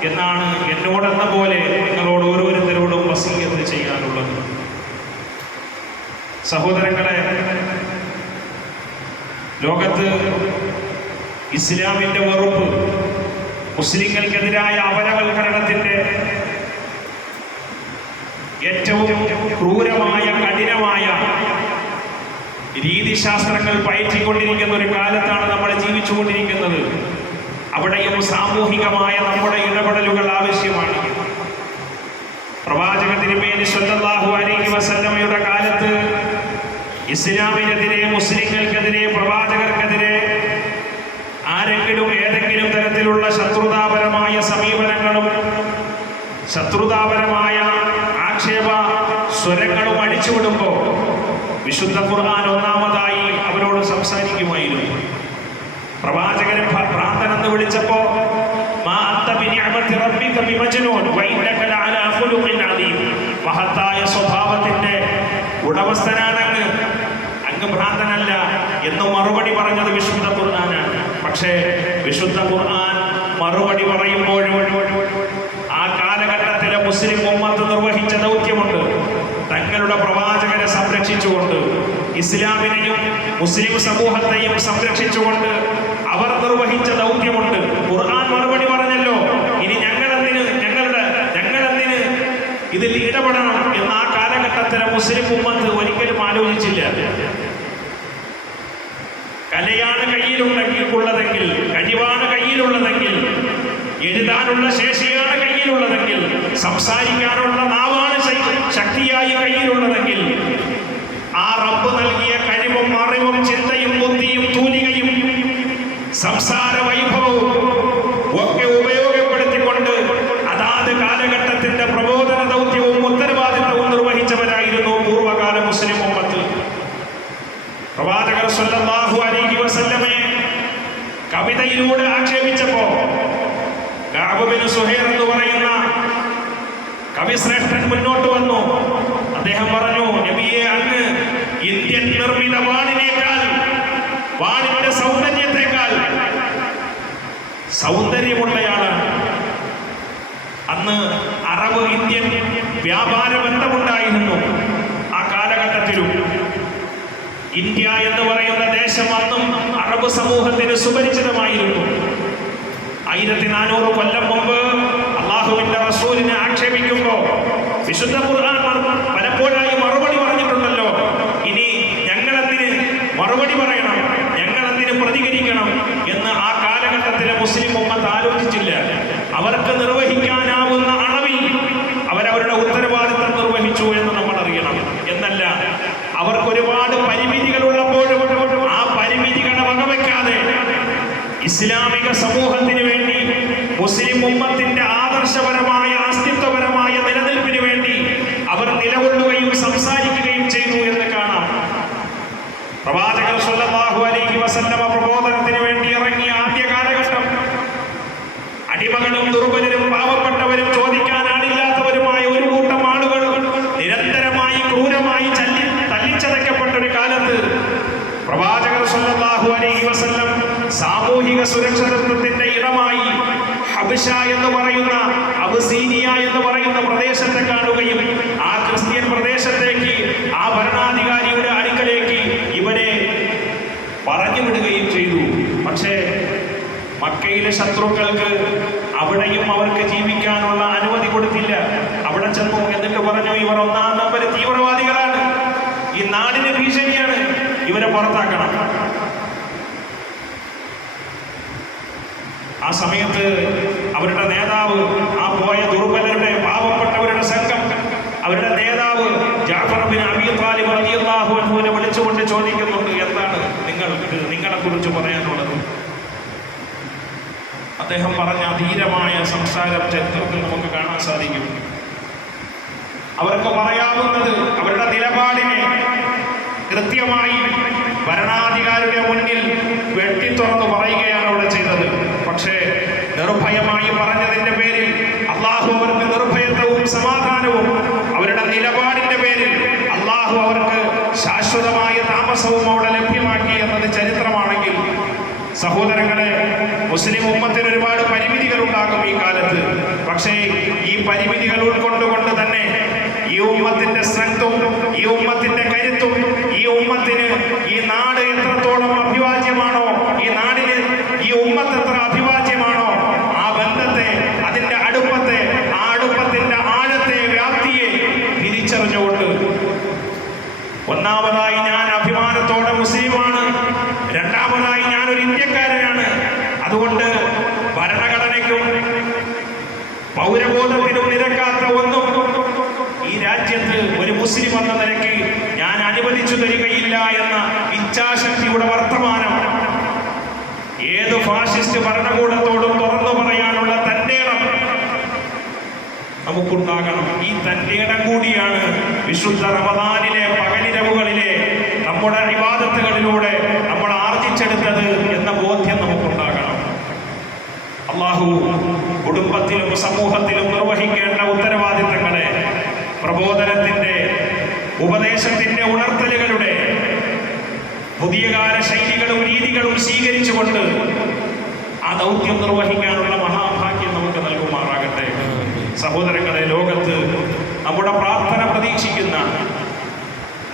എന്നാണ് എന്നോടെന്ന പോലെ നിങ്ങളോട് ഓരോരുത്തരോടും വസീയത്ത് ചെയ്യാനുള്ളത്. സഹോദരങ്ങളെ, ലോകത്ത് ഇസ്ലാമിന്റെ വെറുപ്പ്, മുസ്ലിങ്ങൾക്കെതിരായ അപരവൽക്കരണത്തിന്റെ ഏറ്റവും ക്രൂരമായ, കഠിനമായ രീതിശാസ്ത്രങ്ങൾ പയറ്റിക്കൊണ്ടിരിക്കുന്ന ഒരു കാലത്താണ് നമ്മൾ ജീവിച്ചുകൊണ്ടിരിക്കുന്നത്. അവിടെയും സാമൂഹികമായ നമ്മുടെ ഇടപെടലുകൾ ആവശ്യമാണ്. പ്രവാചക തിരുമേനി സ്വല്ലല്ലാഹു അലൈഹി വസല്ലമയുടെ കാലത്ത് ഇസ്ലാമിനെതിരെ, മുസ്ലിങ്ങൾക്കെതിരെ, പ്രവാചകർക്കെതിരെ ആരെങ്കിലും ഏതെങ്കിലും തരത്തിലുള്ള ശത്രുതാപരമായ സമീപനങ്ങളും ശത്രുതാപരമായ ആക്ഷേപ സ്വരങ്ങളും അടിച്ചുവിടുമ്പോൾ വിശുദ്ധ ഖുർആൻ ഒന്നാമതായി അവരോട് സംസാരിക്കുമായിരുന്നു. പ്രവാചകരെ ഭ്രാന്തനെന്ന് വിളിച്ചപ്പോ മഹത്തായ സ്വഭാവത്തിന്റെ ഉടമസ്ഥനാണ് അങ്ങ് ഭ്രാന്തനല്ല എന്ന് മറുപടി പറഞ്ഞത് വിശുദ്ധ ഖുർആനാണ്. പക്ഷേ വിശുദ്ധ ഖുർആൻ മറുപടി പറയുമ്പോഴും ആ കാലഘട്ടത്തിലെ മുസ്ലിം ഉമ്മത്ത് നിർവഹിച്ച ദൗത്യമുണ്ട്. തങ്ങളുടെ പ്രവാചകരെ സംരക്ഷിച്ചുകൊണ്ട്, ഇസ്ലാമിനെയും മുസ്ലിം സമൂഹത്തെയും സംരക്ഷിച്ചുകൊണ്ട് അവർ നിർവഹിച്ച ദൗത്യമുണ്ട്. ഖുർആൻ മറുപടി പറഞ്ഞല്ലോ, ഇനി ഞങ്ങളെന്തിന് ഇതിൽ ഇടപെടണം എന്ന് ആ കാലഘട്ടത്തിലെ മുസ്ലിം ഉമ്മത്ത് ഒരിക്കലും ആലോചിച്ചില്ല. കലയാണ് കയ്യിലുള്ളതെങ്കിൽ, കഴിവാണ് കയ്യിലുള്ളതെങ്കിൽ, എഴുതാനുള്ള ശേഷിയാണ് കയ്യിലുള്ളതെങ്കിൽ, സംസാരിക്കാനുള്ള നാവാണ് ശക്തിയായി കയ്യിലുള്ളതെങ്കിൽ, ആ റബ്ബ് നൽകിയ കഴിവും അറിവും ചിന്തയും ബുദ്ധിയും തൂലികയും സംസാര വൈഭവവും ഒക്കെ ഉപയോഗപ്പെടുത്തിക്കൊണ്ട് അതാത് കാലഘട്ടത്തിന്റെ പ്രബോധന ദൗത്യവും ഉത്തരവാദിത്തവും നിർവഹിച്ചവരായിരുന്നു പൂർവ്വകാല മുസ്ലിം ഉമ്മത്ത്. പ്രവാചകർ സ്വല്ലല്ലാഹു അലൈഹി വസല്ലമയെ കവിതയിലൂടെ ആക്ഷേപിച്ചപ്പോ കഅബ് ബിൻ സുഹൈർ എന്ന് പറയുന്ന കവിശ്രേഷ്ഠൻ മുന്നോട്ട് വന്നു. അദ്ദേഹം പറഞ്ഞു, നബിയെ, അങ്ങ് ഇന്ത്യൻ നിർമ്മിത വാണിനേക്കാൾ, വാണിന്റെ സൗന്ദര്യത്തെക്കാൾ സൗന്ദര്യമുള്ളയാളാണ്. അന്ന് അറബ് ഇന്ത്യൻ വ്യാപാര ബന്ധമുണ്ടായിരുന്നു. ആ കാലഘട്ടത്തിലും ഇന്ത്യ എന്ന് പറയുന്ന ദേശം അന്നും അറബ് സമൂഹത്തിന് സുപരിചിതമായിരുന്നു. 1400 കൊല്ലം മുമ്പ് അള്ളാഹുവിന്റെ റസൂലിനെ ആക്ഷേപിക്കുമ്പോൾ വിശുദ്ധ ഖുർആൻ പലപ്പോഴായി മറുപടി പറഞ്ഞിട്ടുണ്ടല്ലോ. ഇനി ഞങ്ങളെന്തിന് മറുപടി പറയണം, ഞങ്ങളെന്തിന് പ്രതികരിക്കണം എന്ന് ആ കാലഘട്ടത്തിലെ മുസ്ലിം ഉമ്മത്ത് ആലോചിച്ചില്ല. അവർക്ക് നിർവഹിക്കാനാവുന്ന അളവിൽ അവരവരുടെ ഉത്തരവാദിത്തം നിർവഹിച്ചു എന്ന് നമ്മൾ അറിയണം. എന്നല്ല, അവർക്ക് ഒരുപാട് പരിമിതികളുള്ളപ്പോഴും ആ പരിമിതികളെ വകവെക്കാതെ ഇസ്ലാമിക സമൂഹത്തിന് വേണ്ടി, മുസ്ലിം ഉമ്മത്തിന്റെ ആദർശപരമായ അസ്തിത്വപരമായ നിലനിൽപ്പിന് വേണ്ടി അവർ നിലകൊള്ളുകയും സംസാരിക്കുകയും ചെയ്തു എന്ന് കാണാം. പ്രവാചകർ സ്വല്ലല്ലാഹു അലൈഹി വസല്ലമ പ്രബോധനത്തിന് വേണ്ടി ഇറങ്ങിയ ആദ്യ കാലഘട്ടം അടിമകളും ദുർബലരും പാവപ്പെട്ടവരും ചോദിക്കാനാണില്ലാത്തവരുമായ ഒരു കൂട്ടം ആളുകൾ നിരന്തരമായി ക്രൂരമായി തല്ലിച്ചതയ്ക്കപ്പെട്ട ഒരു കാലത്ത് പ്രവാചകർ സ്വല്ലല്ലാഹു അലൈഹി വസല്ലം സാമൂഹിക സുരക്ഷിതത്വത്തിന്റെ ഇടമായി ഹബശ എന്ന് പറയുന്ന, അബസീനിയ എന്ന് പറയുന്ന പ്രദേശത്തെ കാണുകയും ആ ക്രിസ്ത്യൻ പ്രദേശത്തേക്ക്, ആ ഭരണാധികാരിയുടെ അടുക്കലേക്ക് ഇവരെ പറഞ്ഞു വിടുകയും ചെയ്തു. പക്ഷേ മക്കയിലെ ശത്രുക്കൾക്ക് അവിടെയും അവർക്ക് ജീവിക്കാനുള്ള അനുമതി കൊടുത്തില്ല. അവിടെ ചെന്നു എന്നിട്ട് പറഞ്ഞു, ഇവർ 1-ാം നമ്പർ തീവ്രവാദികളാണ്, ഈ നാടിന് ഭീഷണിയാണ്, ഇവരെ പുറത്താക്കണം. ആ സമയത്ത് അവരുടെ നേതാവ്, ആ പോയ ദുർബലരുടെ പാവപ്പെട്ടവരുടെ സംഘം, അവരുടെ നേതാവ് ജഅഫർ ബിൻ അബീ ത്വാലിബ് റളിയല്ലാഹു അൻഹുവിനെ വിളിച്ചുകൊണ്ട് ചോദിക്കുന്നുണ്ട്, എന്താണ് നിങ്ങളെ കുറിച്ച് പറയാനുള്ളത്? അദ്ദേഹം പറഞ്ഞ ധീരമായ സംസാരം ചരിത്രത്തിൽ നമുക്ക് കാണാൻ സാധിക്കും. അവർക്ക് പറയാവുന്നത് അവരുടെ നിലപാടിനെ കൃത്യമായി ഭരണാധികാരിയുടെ മുന്നിൽ വെട്ടിത്തുറന്ന് പറയുകയാണ് അവിടെ ചെയ്തത്. പക്ഷേ നിർഭയമായി പറഞ്ഞതിന്റെ പേരിൽ അള്ളാഹു അവർക്ക് നിർഭയത്വവും സമാധാനവും, അവരുടെ നിലപാടിന്റെ പേരിൽ അള്ളാഹു അവർക്ക് ശാശ്വതമായ താമസവും അവിടെ ലഭ്യമാക്കി എന്നത് ചരിത്രമാണെങ്കിൽ, സഹോദരങ്ങളെ, മുസ്ലിം ഉമ്മത്തിന് ഒരുപാട് പരിമിതികൾ ഉണ്ടാകും ഈ കാലത്ത്. പക്ഷേ ഈ പരിമിതികൾ ഉൾക്കൊണ്ടുകൊണ്ട് തന്നെ ഈ ഉമ്മത്തിന്റെ സ്ട്രെങ്തും, ഈ ഉമ്മത്തിന്റെ കരുത്തും, ഈ ഉമ്മത്തിന് ഈ നാട് എത്രത്തോളം അഭിവാജ്യമാണോ, ഈ നാടിന് ഈ ഉമ്മത്ത് എത്ര അഭിവാജ്യമാണോ, ആ ബന്ധത്തെ, അതിന്റെ അടുപ്പത്തെ, ആ അടുപ്പത്തിന്റെ ആഴത്തെ, വ്യാപ്തിയെ തിരിച്ചറിഞ്ഞുകൊണ്ട് ഒന്നാമതായി ഞാൻ അഭിമാനത്തോടെ മുസ്ലിം എന്ന നിലയ്ക്ക് ഞാൻ അനുവദിച്ചു തരികയില്ല എന്ന ഇച്ഛാശക്തിയുടെ വർത്തമാനം ഏത് ഫാഷിസ്റ്റ് ഭരണകൂടത്തോടും തുറന്നു പറയാനുള്ള തന്റെ ഇടം നമുക്കുണ്ടാകണം. ഈ തന്റെ ഇടം കൂടിയാണ് വിശുദ്ധ റമദാനിലെ പകലിരവുകളിലെ നമ്മുടെ ഇബാദത്തുകളിലൂടെ നമ്മൾ ആർജിച്ചെടുത്തത് എന്ന ബോധ്യം നമുക്കുണ്ടാകണം. അല്ലാഹു കുടുംബത്തിലും സമൂഹത്തിലും നിർവഹിക്കേണ്ട ഉത്തരവാദിത്തങ്ങളെ പ്രബോധനത്തിന്റെ ഉപദേശത്തിന്റെ ഉണർത്തലുകളുടെ പുതിയ കാല ശൈലികളും രീതികളും സ്വീകരിച്ചുകൊണ്ട് ആ ദൗത്യം നിർവഹിക്കാനുള്ള മഹാഭാഗ്യം നമുക്ക് നൽകുമാറാകട്ടെ. സഹോദരങ്ങളെ, ലോകത്ത് നമ്മുടെ പ്രാർത്ഥന പ്രതീക്ഷിക്കുന്ന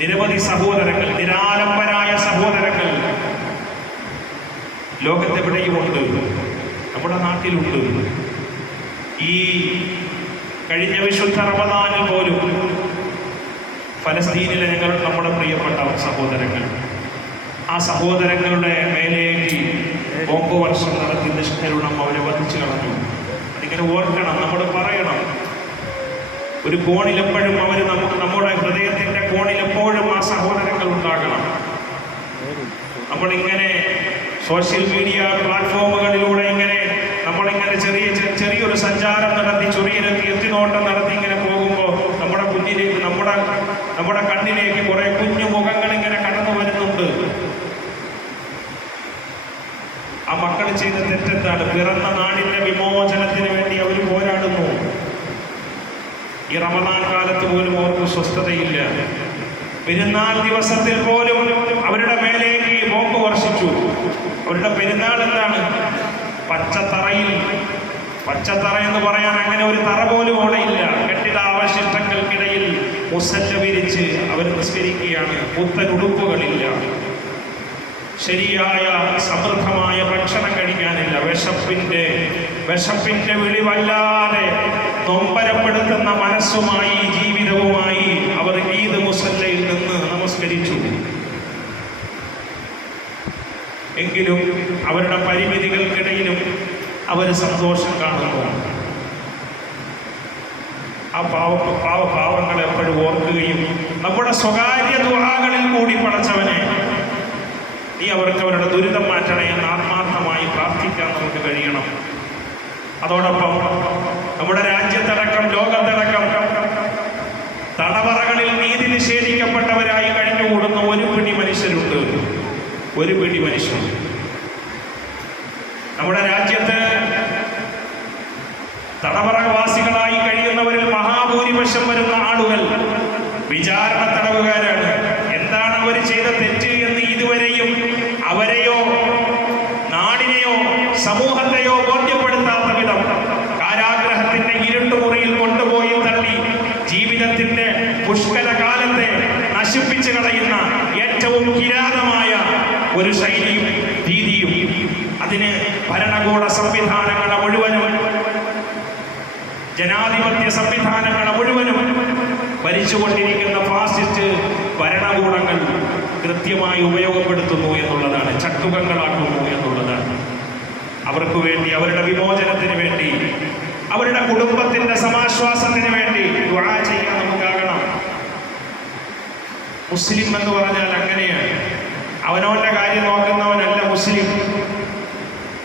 നിരവധി സഹോദരങ്ങൾ, നിരാലംബരായ സഹോദരങ്ങൾ ലോകത്തെവിടെയുമുണ്ട്, നമ്മുടെ നാട്ടിലുണ്ട്. ഈ കഴിഞ്ഞ വിശുദ്ധ റമദാനിൽ പോലും ഫലസ്തീനിലെ നമ്മുടെ പ്രിയപ്പെട്ട സഹോദരങ്ങൾ, ആ സഹോദരങ്ങളുടെ മേലേക്ക് ബോംബ് വർഷം നടത്തി നിഷ്കരുണം അവരെ വധിച്ചു കളഞ്ഞു. അതിങ്ങനെ ഓർക്കണം, നമ്മൾ പറയണം. ഒരു കോണിലെപ്പോഴും അവർ നമ്മുടെ ഹൃദയത്തിന്റെ കോണിലെപ്പോഴും ആ സഹോദരങ്ങൾ ഉണ്ടാകണം. നമ്മളിങ്ങനെ സോഷ്യൽ മീഡിയ പ്ലാറ്റ്ഫോമുകളിലൂടെ നമ്മളിങ്ങനെ ചെറിയൊരു സഞ്ചാരം നടത്തി, ചെറിയൊരു എത്തിനോട്ടം നടത്തി ഇങ്ങനെ പോകുമ്പോൾ നമ്മുടെ കുഞ്ഞിലേക്ക് നമ്മുടെ കണ്ണിലേക്ക് കുറെ കുഞ്ഞു മുഖങ്ങൾ ഇങ്ങനെ കടന്നു വരുന്നുണ്ട്. ആ മക്കൾ ചെയ്ത തെറ്റെന്താണ്? പിറന്ന നാടിന്റെ വിമോചനത്തിന് വേണ്ടി അവർ പോരാടുന്നു. ഈ റമദാൻ കാലത്ത് പോലും അവർക്ക് സ്വസ്ഥതയില്ല. പെരുന്നാൾ ദിവസത്തിൽ പോലും അവരുടെ മേലേക്ക് ബോംബ് വർഷിച്ചു. അവരുടെ പെരുന്നാൾ എന്താണ്? പച്ചത്തറ എന്ന് പറയാൻ അങ്ങനെ ഒരു തറ പോലും അവിടെ ഇല്ല. കെട്ടിടാവശിഷ്ടങ്ങൾക്കിടയിൽ മുസല്ല വിരിച്ച് അവർ നിസ്കരിക്കുകയാണ്. പുത്തൻ ഉടുപ്പുകളില്ല, ശരിയായ സമൃദ്ധമായ ഭക്ഷണം കഴിക്കാനില്ല. വിശപ്പിന്റെ വിളിവല്ലാതെ നൊമ്പരപ്പെടുത്തുന്ന മനസ്സുമായി, ജീവിതവുമായി അവർ ഈദ് മുസല്ലയിൽ നിന്ന് നമസ്കരിച്ചു. എങ്കിലും അവരുടെ പരിമിതികൾക്കിടയിലും അവർ സന്തോഷം കാണുന്നു. ആ പാവങ്ങളെ എപ്പോഴും ഓർക്കുകയും നമ്മുടെ സ്വകാര്യ ദുആകളിൽ കൂടി പടച്ചവനെ നീ അവർക്ക് അവരുടെ ദുരിതം മാറ്റണേ എന്ന് ആത്മാർത്ഥമായി പ്രാർത്ഥിക്കാൻ നമുക്ക് കഴിയണം. അതോടൊപ്പം നമ്മുടെ രാജ്യത്തടക്കം ലോകത്തടക്കം തടവറകളിൽ നീതി നിഷേധിക്കപ്പെട്ടവരായി കഴിഞ്ഞുകൂടുന്ന ഒരു പിടി മനുഷ്യരുണ്ട്. നമ്മുടെ രാജ്യത്ത് തടവറവാസികളായി കഴിയുന്നവരിൽ മഹാഭൂരിപക്ഷം വരുന്ന ആളുകൾ വിചാരണ തടവുകാരാണ്. എന്താണ് അവർ ചെയ്ത തെറ്റ് എന്ന് ഇതുവരെയും അവരെയോ നാടിനെയോ സമൂഹത്തെയോ ബോധ്യപ്പെടുത്താത്ത വിധം കാരാഗ്രഹത്തിന്റെ ഇരുട്ടുമുറിയിൽ കൊണ്ടുപോയി തള്ളി ജീവിതത്തിന്റെ പുഷ്കല കാലത്തെ നശിപ്പിച്ചു കളയുന്ന ഏറ്റവും കിരാതമായ ഒരു ശൈലിയും രീതിയും, അതിന് ഭരണകൂട സംവിധാനങ്ങളെ മുഴുവനും, ജനാധിപത്യ സംവിധാനങ്ങളെ മുഴുവനും ഭരിച്ചുകൊണ്ടിരിക്കുന്ന ഫാസിസ്റ്റ് ഭരണകൂടങ്ങൾ കൃത്യമായി ഉപയോഗപ്പെടുത്തുന്നു എന്നുള്ളതാണ്, ചട്ടുകങ്ങളാക്കുന്നു എന്നുള്ളതാണ്. അവർക്ക് വേണ്ടി, അവരുടെ വിമോചനത്തിന് വേണ്ടി, അവരുടെ കുടുംബത്തിന്റെ സമാശ്വാസത്തിന് വേണ്ടി ദുആ ചെയ്യാൻ നമുക്കാകണം. മുസ്ലിം എന്ന് പറഞ്ഞാൽ അങ്ങനെയാണ്. അവനവന്റെ കാര്യം നോക്കുന്നവനല്ല മുസ്ലിം.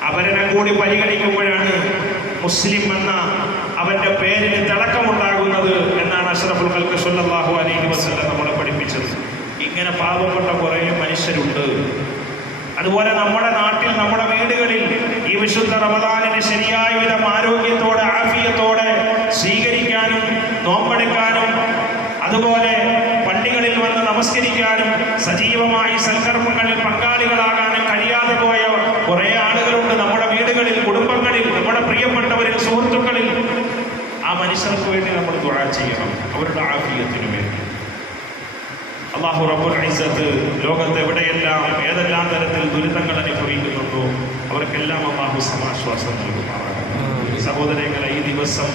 അവരെ കൂടി പരിഗണിക്കുമ്പോഴാണ് മുസ്ലിം എന്ന അവന്റെ പേരിന് തിളക്കമുണ്ടാകുന്നത് എന്നാണ് അഷ്റഫുൽ ഖൽഖ് സ്വല്ലല്ലാഹു അലൈഹി വസല്ലം നമ്മളെ പഠിപ്പിച്ചത്. ഇങ്ങനെ പാവപ്പെട്ട കുറേ മനുഷ്യരുണ്ട്. അതുപോലെ നമ്മുടെ നാട്ടിൽ, നമ്മുടെ വീടുകളിൽ ഈ വിശുദ്ധ റമദാനിനെ ശരിയായ വിധം ആരോഗ്യത്തോടെ, ആഫിയത്തോടെ സ്വീകരിക്കാനും നോമ്പെടുക്കാനും അതുപോലെ പള്ളികളിൽ വന്ന് നമസ്കരിക്കാനും സജീവമായി സൽക്കർമ്മങ്ങളിൽ പങ്കാളികളാകാനും കഴിയാതെ പോയ കുറേ ആളുകളുണ്ട് നമ്മുടെ വീടുകളിൽ, കുടുംബങ്ങളിൽ, നമ്മുടെ പ്രിയപ്പെട്ടവരിൽ, സുഹൃത്തുക്കളിൽ. ആ മനുഷ്യർക്ക് വേണ്ടി നമ്മൾ ദുആ ചെയ്യണം, അവരുടെ ആഫിയത്തിനു വേണ്ടി. അല്ലാഹു റബ്ബുൽ ഇസ്സത്ത് ലോകത്ത് എവിടെയെല്ലാം ഏതെല്ലാം തരത്തിൽ ദുരിതങ്ങൾ അനുഭവിക്കുന്നുണ്ടോ അവർക്കെല്ലാം അല്ലാഹു സമാശ്വാസം നൽകുമാറാകട്ടെ. സഹോദരങ്ങളെ, ഈ ദിവസം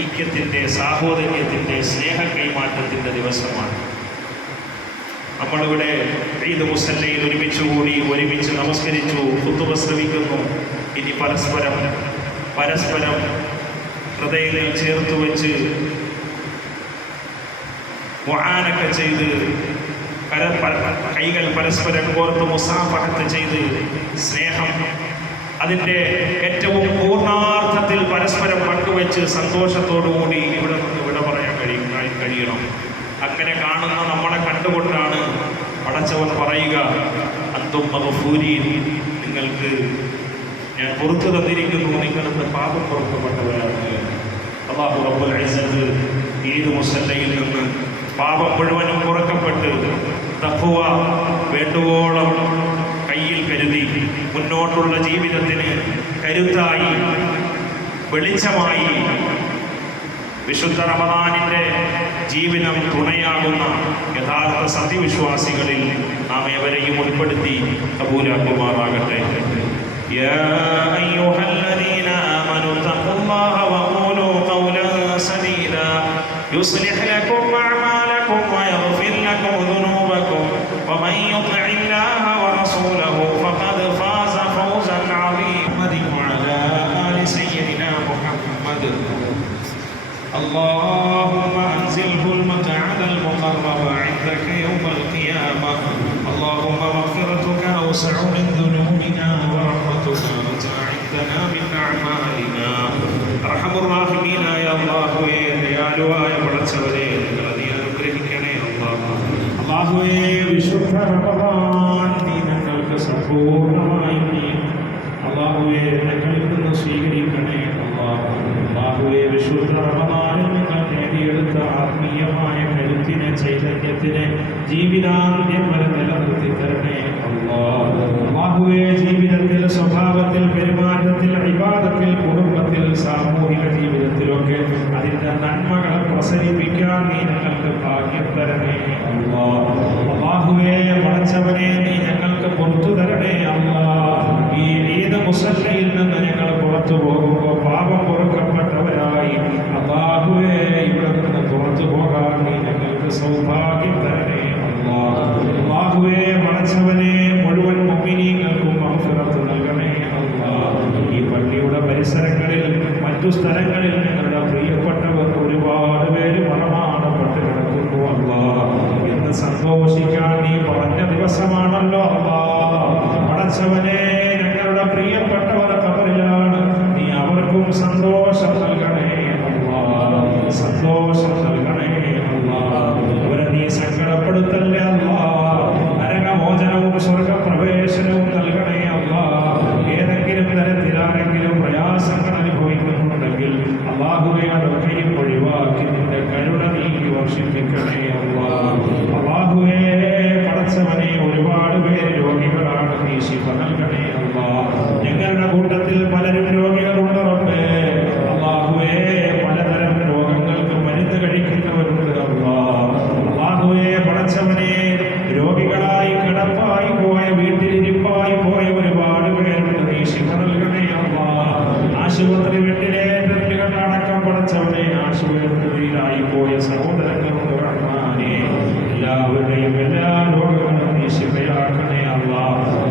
ഐക്യത്തിൻ്റെ, സാഹോദര്യത്തിൻ്റെ, സ്നേഹ കൈമാറ്റത്തിൻ്റെ ദിവസമാണ്. നമ്മളിവിടെ ഈദ് മുസല്ലയിൽ ഒരുമിച്ച് നമസ്കരിച്ചു, ഖുതുബ ശ്രവിക്കുന്നു. ഇനി പരസ്പരം ഹൃദയത്തിൽ ചേർത്ത് വെച്ച് മുആനക ചെയ്ത് കൈകൾ പരസ്പരം കോർത്ത് മുസാഫഹത്ത് ചെയ്ത് സ്നേഹം അതിൻ്റെ ഏറ്റവും പൂർണ്ണാർത്ഥത്തിൽ പരസ്പരം പങ്കുവെച്ച് സന്തോഷത്തോടുകൂടി ഇവിടെ നിന്ന് വിട പറയാൻ കഴിയണം. അങ്ങനെ കാണുന്ന നമ്മളെ കണ്ടുകൊണ്ടാണ് പടച്ചവൻ പറയുക, അന്തും മഗ്ഫൂരീൻ, നിങ്ങൾക്ക് ഞാൻ പുറത്തു തന്നിരിക്കുന്നു, നിങ്ങളുടെ പാപം പുറത്തുപെട്ടവരാണ്. അല്ലാഹു റബ്ബുൽ ഇസ്സത്ത് ഈദ് മുസല്ലയിൽ നിന്ന് പാപം മുഴുവനും പുറക്കപ്പെട്ട് തഖ്വ വേണ്ടുവോളം കയ്യിൽ കരുതി മുന്നോട്ടുള്ള ജീവിതത്തിന് കരുത്തായി വെളിച്ചമായി വിശുദ്ധ റമദാനിൻ്റെ ജീവിതം തുണയാകുന്ന യഥാർത്ഥ സത്യവിശ്വാസികളിൽ നാം ഏവരെയും ഉൾപ്പെടുത്തി കബൂലാക്കുമാറാകട്ടെ. യാ അയ്യുഹല്ലദീന ആമനൂ തഖുല്ലാഹ വഖൂലൂ ഖൗലൻ സദീദാ യുസ്ലിഹ് ലക്കും അഅമാലക്കും വയഗ്ഫിർ ലക്കും ദുനൂബക്കും വമൻ യുതിഇല്ലാഹ വറസൂലഹു ഫഖദ് ഫാസ ഫൗസൻ അളീമൻ വഅലാ ആലി സയ്യിദിനാ മുഹമ്മദ്. اللهم أنزله المقعد المقرب عندك يوم القيامة. اللهم مغفرتك أوسع من ذنوبنا ورحمتك أوسع عندنا من أعمالنا. أرحم الراحمين يا الله ദയാലുവായ പടച്ചവനെ നിങ്ങൾ നീ അനുഗ്രഹിക്കണേ അല്ലാഹുവേ. വിശുദ്ധ റമദാൻ നീ ഞങ്ങൾക്ക് സമ്പൂർണ്ണമായി അല്ലാഹുവേ ഞങ്ങളിൽ നിന്ന് സ്വീകരിക്കണേ അല്ലാഹുവേ. വിശുദ്ധ റമദാനിൽ നിങ്ങൾ നേടിയെടുത്ത ആത്മീയമായ കരുത്തിനെ ചൈതന്യത്തിനെ ജീവിതാന്ത്യം വരെ നിലനിർത്തി തരണേ അല്ലാഹുവേ. ജീവിതത്തിൽ സ്വഭാവത്തിൽ പെരുമാറ്റത്തിൽ ഇബാദത്തിൽ കുടുംബത്തിൽ സാമൂഹിക ജീവിതത്തിലൊക്കെ അതിൻ്റെ നന്മകൾ പ്രസരിപ്പിക്കാൻ നീ ഞങ്ങൾക്ക് ഭാഗ്യം തരണേ അല്ലാഹുവേ. പടച്ചവനെ നീ ഞങ്ങൾക്ക് പുറത്തു തരണേ ഈ ഈദ് മുസല്ലയിൽ നിന്ന് ഞങ്ങൾ പുറത്തു പോകുമ്പോൾ പാപം പൊറുക്കപ്പെട്ടവരായി അല്ലാഹുവേ ഇവിടെ നിന്ന് പുറത്തു പോകാൻ നീ ഞങ്ങൾക്ക് സൗഭാഗ്യം തരണേ അല്ലാഹുവേ. പടച്ചവനെ മുഴുവൻ മുഅ്മിനീങ്ങൾക്കും മഗ്ഫിറത്ത് നൽകണേ ഈ പള്ളിയുടെ പരിസരങ്ങളിൽ മറ്റു സ്ഥലങ്ങളിൽ ഞങ്ങളുടെ പ്രിയപ്പെട്ടവർ ഒരുപാട് പേര് മരണപ്പെട്ട് കിടക്കുന്നു എന്ന് സന്തോഷിക്കാൻ നീ പറഞ്ഞ ദിവസമാണല്ലോ പടച്ചവനെ. ഞങ്ങളുടെ പ്രിയപ്പെട്ടവർ ഖബറിലാണ്, നീ അവർക്കും സന്തോഷം നൽകണേ സന്തോഷം നൽകണേ അവരെ നീ സങ്കടപ്പെടുത്തല്ലേ നരകമോചനവും സ്വർഗപ്രവേശനവും നൽകണേ ഏതെങ്കിലും തരത്തിലാണെങ്കിലും പ്രയാസങ്ങൾ അനുഭവിക്കുന്നുണ്ടെങ്കിൽ അല്ലാഹുവേ അതൊക്കെയും ഒഴിവാക്കി നിന്റെ കരുണ നീ വർഷിപ്പിക്കണേ അല്ലാഹുവേ. പടച്ചവനെ ഒരുപാട് പേര് രോഗികളാണ്, നീ ശിഫ നൽകണേ ഞങ്ങളുടെ കൂട്ടത്തിൽ പലരും രോഗികളുണ്ട് റബ്ബേ അല്ലാഹുവേ. പലതരം രോഗങ്ങൾക്ക് മരുന്ന് കഴിക്കുന്നവരുണ്ട് അല്ലാഹുവേ. പടച്ചവനെ രോഗികളായി കിടപ്പായി പോയ വീട്ടിലിരിപ്പായി പോയ ഒരുപാട് പേരുണ്ട്, നീ ശിഫ നൽകണേ ആശുപത്രി വെന്റിലേറ്ററുകൾ അടക്കം പടച്ചവനെ ആശുപത്രിയിലായി പോയ സഹോദരങ്ങളുണ്ട് റഹ്മാനേ. എല്ലാവരുടെയും എല്ലാ രോഗങ്ങളും നീ ശിഫയാക്കണേ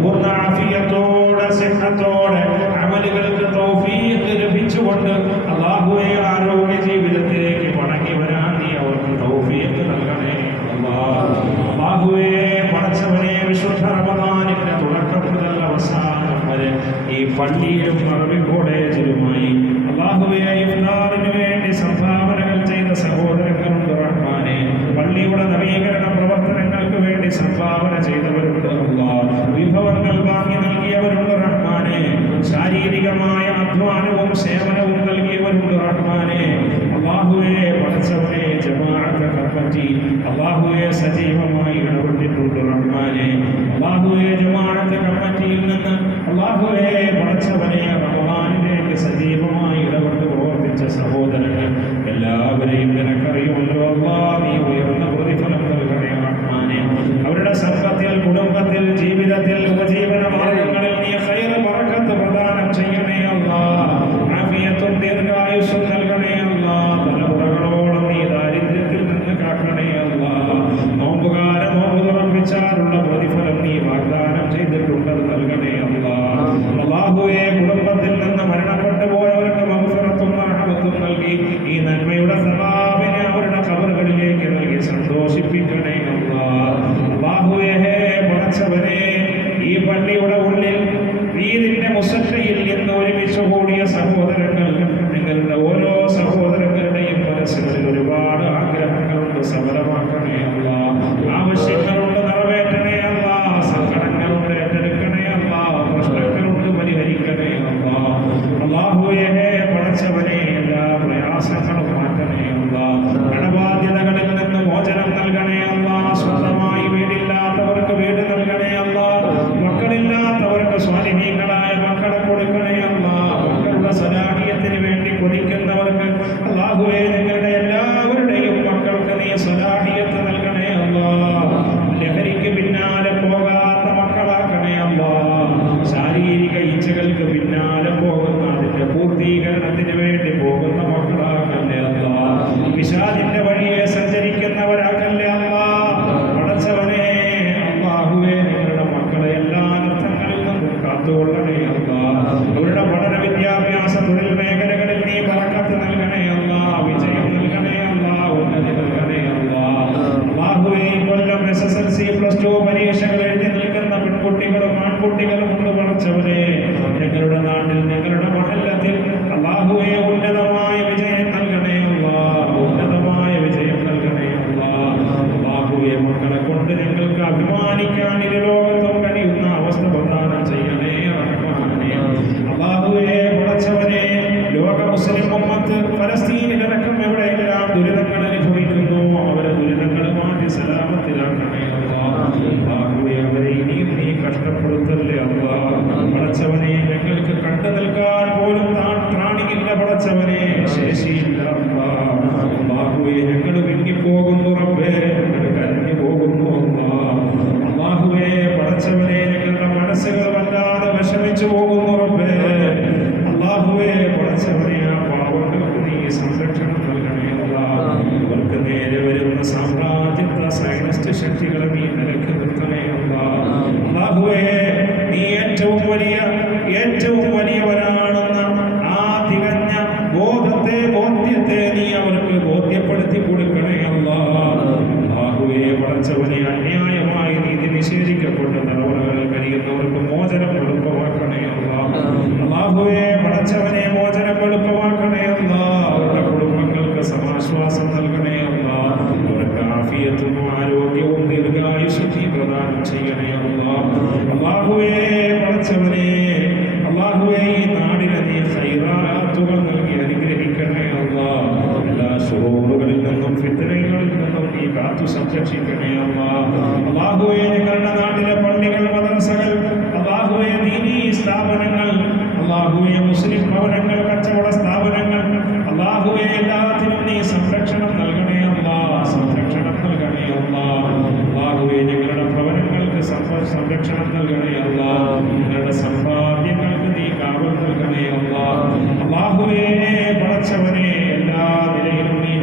പൂർണ്ണ ആഫിയത്തോടെ സിഹ്ഹത്തോടെ അമലുകൾക്ക് തൗഫീഖ് ലഭിച്ചുകൊണ്ട് അല്ലാഹുവേ ആരോഗ്യ ജീവിതത്തിലേക്ക് മടങ്ങി വരാൻ നീ അവർക്ക് തൗഫീഖ് നൽകണേ അല്ലാഹുവേ. പടച്ചവനെ വിശുദ്ധ റമദാനിന്റെ തുടക്കം മുതൽ അവസാനം വരെ ഈ പള്ളിയിലും അറബി കോളേജിലുമായി അല്ലാഹുവേ ഇഫ്താറിന് വേണ്ടി സംഭാവനകൾ ചെയ്ത സഹോദരങ്ങളുണ്ട് റഹ്മാനെ. പള്ളിയുടെ നവീകരണ പ്രവർത്തനങ്ങൾക്ക് വേണ്ടി സംഭാവന ചെയ്തവരുണ്ട് വിഭവങ്ങൾ വാങ്ങി നൽകിയവരുണ്ട് റഹ്മാനെ. ശാരീരികമായ അധ്വാനവും സേവനവും നൽകിയവരുണ്ട് റഹ്മാനെ. അല്ലാഹുവേ പടച്ചവനെ ജമാഅത്ത് കമ്മിറ്റി അല്ലാഹുവേ സജീവമായി ഇടപെട്ടിട്ടുണ്ട് റഹ്മാനെ. അല്ലാഹുവേ ജമാഅത്ത് കമ്മിറ്റിയിൽ നിന്ന് അല്ലാഹുവേ പടച്ചവനെ റമദാനിലേക്ക് സജീവമായി ഇടപെട്ട് പ്രവർത്തിച്ച സഹോദരങ്ങൾ എല്ലാവരെയും നിനക്കറിയുമല്ലോ നീ ഉയർന്ന പ്രതിഫലം നൽകണേ റഹ്മാനെ. അവരുടെ സമ്പത്തിൽ കുടുംബത്തിൽ ജീവിതത്തിൽ ഉപജീവന മാർഗങ്ങളിൽ നീ ഖൈർ ബറക്കത്ത് പ്രദാനം ചെയ്യണേ ആഫിയത്തും ദീർഘായുസ്സും നൽകണേ തലമുറകളോളം നീ ദാരിദ്ര്യത്തിൽ നിന്ന് കാക്കണേ നോമ്പുകാര നോമ്പ് തുറപ്പിച്ചാലുള്ള പ്രതിഫലം നീ വാഗ്ദാനം ചെയ്തിട്ടുള്ളത് നൽകണേ അല്ലാഹുവേ. കുടുംബത്തിൽ നിന്ന് മരണപ്പെട്ടു പോയവർക്ക് മഗ്ഫിറത്തും റഹ്മത്തും നൽകി ഈ നന്മയുടെ സവാബിനെ അവരുടെ ഖബറുകളിലേക്ക് നൽകി സന്തോഷം +2 പരീക്ഷകൾ എഴുതി നിൽക്കുന്ന പെൺകുട്ടികളും ആൺകുട്ടികളും ഉണ്ട് പടച്ചവനെ. ഞങ്ങളുടെ നാട്ടിൽ ഞങ്ങളുടെ മഹല്ലത്തിൽ അല്ലാഹുവേ ഉന്നതമായ വിജയം നൽകണേ അല്ലാഹ്, ഉന്നതമായ വിജയം നൽകണേ അല്ലാഹ്. അല്ലാഹുവേ മക്കളെ കൊണ്ട് ഞങ്ങൾക്ക് അഭിമാനിക്കാൻ ഇരു ലോകത്തും കഴിയുന്ന അവസ്ഥ പ്രദാനം ചെയ്യണേ റഹ്മാനേ. അല്ലാഹുവേ പടച്ചവനെ, ലോക മുസ്ലിം ഉമ്മത്ത് ഫലസ്തീനിലടക്കം എവിടെയെല്ലാം ദുരിതങ്ങൾ അനുഭവിക്കുന്നു അവരെ ദുരിതങ്ങൾ മാറ്റി സലാമത്തിലാക്കണേ അല്ലാഹ്. അല്ലാഹുവേ അവരെ ഇനിയും നീ കഷ്ടപ്പെടുത്തല്ലേ അല്ലാഹ്. പടച്ചവനെ, ഞങ്ങൾക്ക് കണ്ടു നിൽക്കാൻ പോലും ത്രാണിയില്ല പടച്ചവനെ, ശേഷിയില്ല അല്ലാഹ്. അല്ലാഹുവേ ഞങ്ങൾ വിങ്ങിപ്പോകുന്നു റബ്ബേ, ഞങ്ങൾ കരഞ്ഞു പോകുന്നു അല്ലാഹ്. അല്ലാഹുവേ പടച്ചവനെ, ഞങ്ങളുടെ മനസ്സുകൾ വല്ലാതെ വിഷമിച്ചു പോകുന്നു റബ്ബേ. അല്ലാഹുവേ പടച്ചവനെ, ആ പാവങ്ങൾക്ക് നീ സംരക്ഷണം നൽകണേ അല്ലാഹ്. അവർക്ക് നേരെ വരുന്ന സാമ്രാജ്യത്വ സൈനിസ്റ്റ് ശക്തികളെ നീ നിലക്ക് നിർത്തണേ അല്ലാഹ്. അല്ലാഹുവേ, നീ ഏറ്റവും വലിയവരാണെന്ന ആ തികഞ്ഞ ബോധ്യത്തെ നീ അവർക്ക് ബോധ്യപ്പെടുത്തി കൊടുക്കണേ അല്ലാഹ്. അല്ലാഹുവേ പടച്ചവനെ, അന്യായമായി നീതി നിഷേധിക്കപ്പെട്ട തലമുറകളിൽ കഴിയുന്നവർക്ക് മോചനം എളുപ്പമാക്കണേ അല്ലാഹ്. അല്ലാഹുവേ പടച്ചവനെ, മോചനം എളുപ്പമാക്കണേ അല്ലാഹ്. അവരുടെ കുടുംബങ്ങൾക്ക് സമാശ്വാസം നൽകണേ അല്ലാഹ്. അവർക്ക് ആഫിയത്തും ആരോഗ്യവും ദീർഘായുസ്സും നീ പ്രദാനം ചെയ്യണേ അല്ലാഹ്. അല്ലാഹുവേ പടച്ചവനെ, അല്ലാഹുവേ ഈ നാടിനെ നീ ഖൈറാത്തുകൾ നൽകി അനുഗ്രഹിക്കണേ അല്ലാഹ്. എല്ലാ ശുറൂറുകളിൽ നിന്നും ഫിത്നകളിൽ നിന്നും നീ കാത്തു സംരക്ഷിക്കണേ അല്ലാഹ്. അല്ലാഹുവേ ഞങ്ങളുടെ നാട്ടിലെ പള്ളികൾ, മദ്രസകൾ, അല്ലാഹുവേ ദീനീ സ്ഥാപനങ്ങൾ, അല്ലാഹുവേ മുസ്ലിം ഭവനങ്ങൾ, കച്ചവട സ്ഥാപനങ്ങൾ, അല്ലാഹുവേ എല്ലാത്തിനും നീ സംരക്ഷണം നൽകണേ അല്ലാഹ്, സംരക്ഷണം നൽകണേ അല്ലാഹ്. അല്ലാഹുവേ ഞങ്ങളുടെ ഭവനങ്ങൾക്ക് സംരക്ഷണം നൽകണേ അല്ലാഹ്. ഞങ്ങളുടെ സമ്പാദ്യങ്ങൾക്ക് നീ കാവൽ നൽകണേ അല്ലാഹ്. അല്ലാഹുവേ പടച്ചവനെ, എല്ലാ നിലയിലും നീ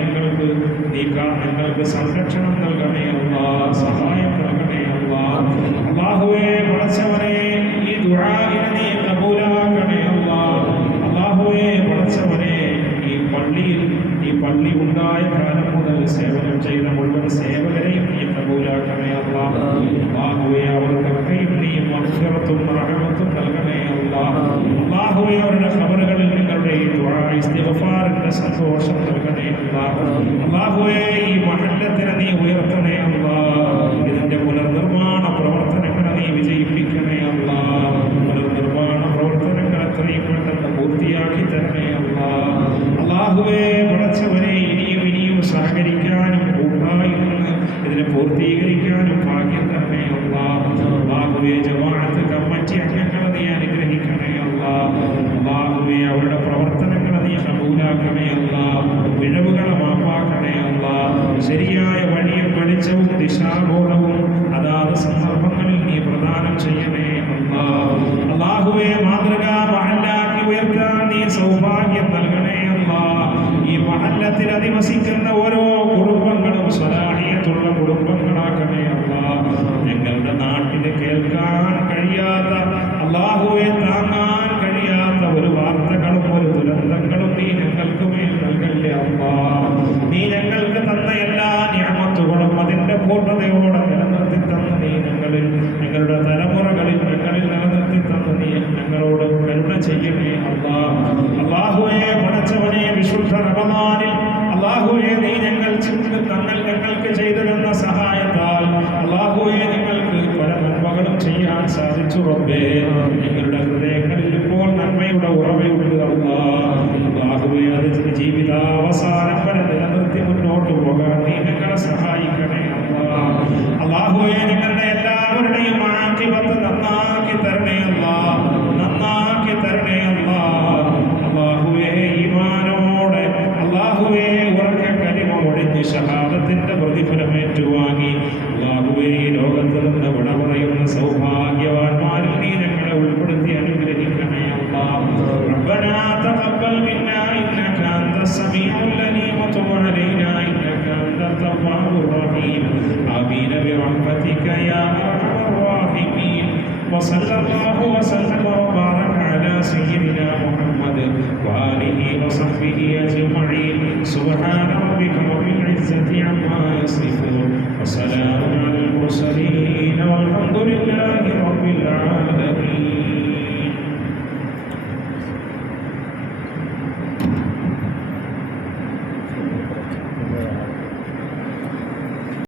ഞങ്ങൾക്ക് സംരക്ഷണം നൽകണേ അല്ലാഹ്, സഹായം നൽകണേ അല്ലാഹ്. അല്ലാഹുവേ പടച്ചവനെ, ഈ ദുആഇനെ നീ കബൂലാക്കണേ അല്ലാഹ്. അല്ലാഹുവേ പടച്ചവനെ, ഈ പള്ളി ഉണ്ടായ കാലം മുതൽ സേവനം ചെയ്ത മുഴുവൻ സേവകരെയും നീ കബൂലാക്കണേ അല്ലാഹ്. അല്ലാഹുവേ അവർക്കൊക്കെയും നീ മഗ്ഫിറത്തും റഹ്മത്തും നൽകണേ അല്ലാഹ്. അല്ലാഹുവേ അവരുടെ ഖബറുകളിൽ നിങ്ങളുടെ ഈ ദുആ ഇസ്തിഗ്ഫാറിന്റെ സന്തോഷം നൽകണേ അല്ലാഹ്. അല്ലാഹുവേ ഈ മഹല്ലത്തിനെ നീ ഉയർത്തണേ അല്ലാഹ്. ഇതിന്റെ പുനർനിർമ്മാണ പ്രവർത്തനങ്ങളെ നീ വിജയിപ്പിക്കണേ അല്ലാഹ്. പുനർനിർമ്മാണ പ്രവർത്തനങ്ങൾ എത്രയും പെട്ടെന്ന് പൂർത്തിയാക്കി തരണേ അല്ലാഹ്. അല്ലാഹുവേ പടച്ചവനെ, ഇനിയും സഹകരിക്കാനും കൂട്ടായി നിന്ന് ഇതിനെ പൂർത്തീകരിക്കാനും ഭാഗ്യം തരണേ അല്ലാഹ്. അല്ലാഹുവേ ജമാഅത്ത് കമ്മിറ്റി അംഗങ്ങളെ നീ അനുഗ്രഹിക്കണേ അല്ലാഹ്. അല്ലാഹുവേ അവരുടെ പ്രവർത്തനങ്ങളെ നീ കബൂലാക്കണേ അല്ലാഹ്. പിഴവുകളെ മാപ്പാക്കണേ അല്ലാഹ്. ശരിയായ വഴിയും വെളിച്ചവും ദിശാബോധവും അതാത് സന്ദർഭങ്ങളിൽ നീ പ്രദാനം ചെയ്യണേ അല്ലാഹ്. അല്ലാഹുവേ മാതൃകാ മഹല്ലാക്കി ഉയർത്താൻ നീ സൗഭാഗ്യം നൽകണേ അല്ലാഹ്. ഈ മഹല്ലത്തിൽ അധിവസിക്കുന്ന ഓരോ കുടുംബങ്ങളും സ്വലാഹിയത്തുള്ള കുടുംബങ്ങളാക്കണേ അല്ലാഹ്. ഞങ്ങളുടെ നാട്ടിൽ കേൾക്കാൻ കഴിയാത്ത, അല്ലാഹുവേ താങ്ങാൻ കഴിയാത്ത ഒരു വാർത്തകളും ഒരു ദുരന്തങ്ങളും നീ ഞങ്ങൾക്ക് മേൽ നൽകല്ലേ അല്ലാഹ്. നീ ഞങ്ങൾക്ക് തന്ന എല്ലാ നിഅമത്തുകളും അതിന്റെ പൂർണ്ണതയോടെ നിലനിർത്തി തന്ന നീ ഞങ്ങളുടെ തലമുറകളിൽ നിലനിർത്തി തന്ന നീ ഞങ്ങളോട് കരുണ ചെയ്യണേ അല്ലാഹ്. അല്ലാഹുവേ പടച്ചവനെ, വിശുദ്ധ റമദാനിൽ അല്ലാഹുവേ നീ ഞങ്ങൾക്ക് ചെയ്തു തന്ന സഹായത്താൽ അല്ലാഹുവേ ഞങ്ങൾക്ക് പല നന്മകളും ചെയ്യാൻ സാധിച്ചു റബ്ബേ. ഞങ്ങളുടെ ഹൃദയങ്ങളിൽ ഇപ്പോൾ നന്മയുടെ ഉറവയുണ്ട് അല്ലാഹ്. അല്ലാഹുവേ അത് ജീവിതാവസാനം വരെ നിലനിർത്തി മുന്നോട്ട് പോകാൻ നീ ഞങ്ങളെ സഹായിക്കണേ അല്ലാഹ്. അല്ലാഹുവേ ഞങ്ങളുടെ എല്ലാവരുടെയും ആഖിബത്ത് നന്നാക്കി തരണേ അല്ലാഹ്, നന്നാക്കി തരണേ അല്ലാഹ്. അല്ലാഹുവേ ഈമാനോടെ, അല്ലാഹുവേ ഉറക്കെ കലിമ ഒഴിഞ്ഞ്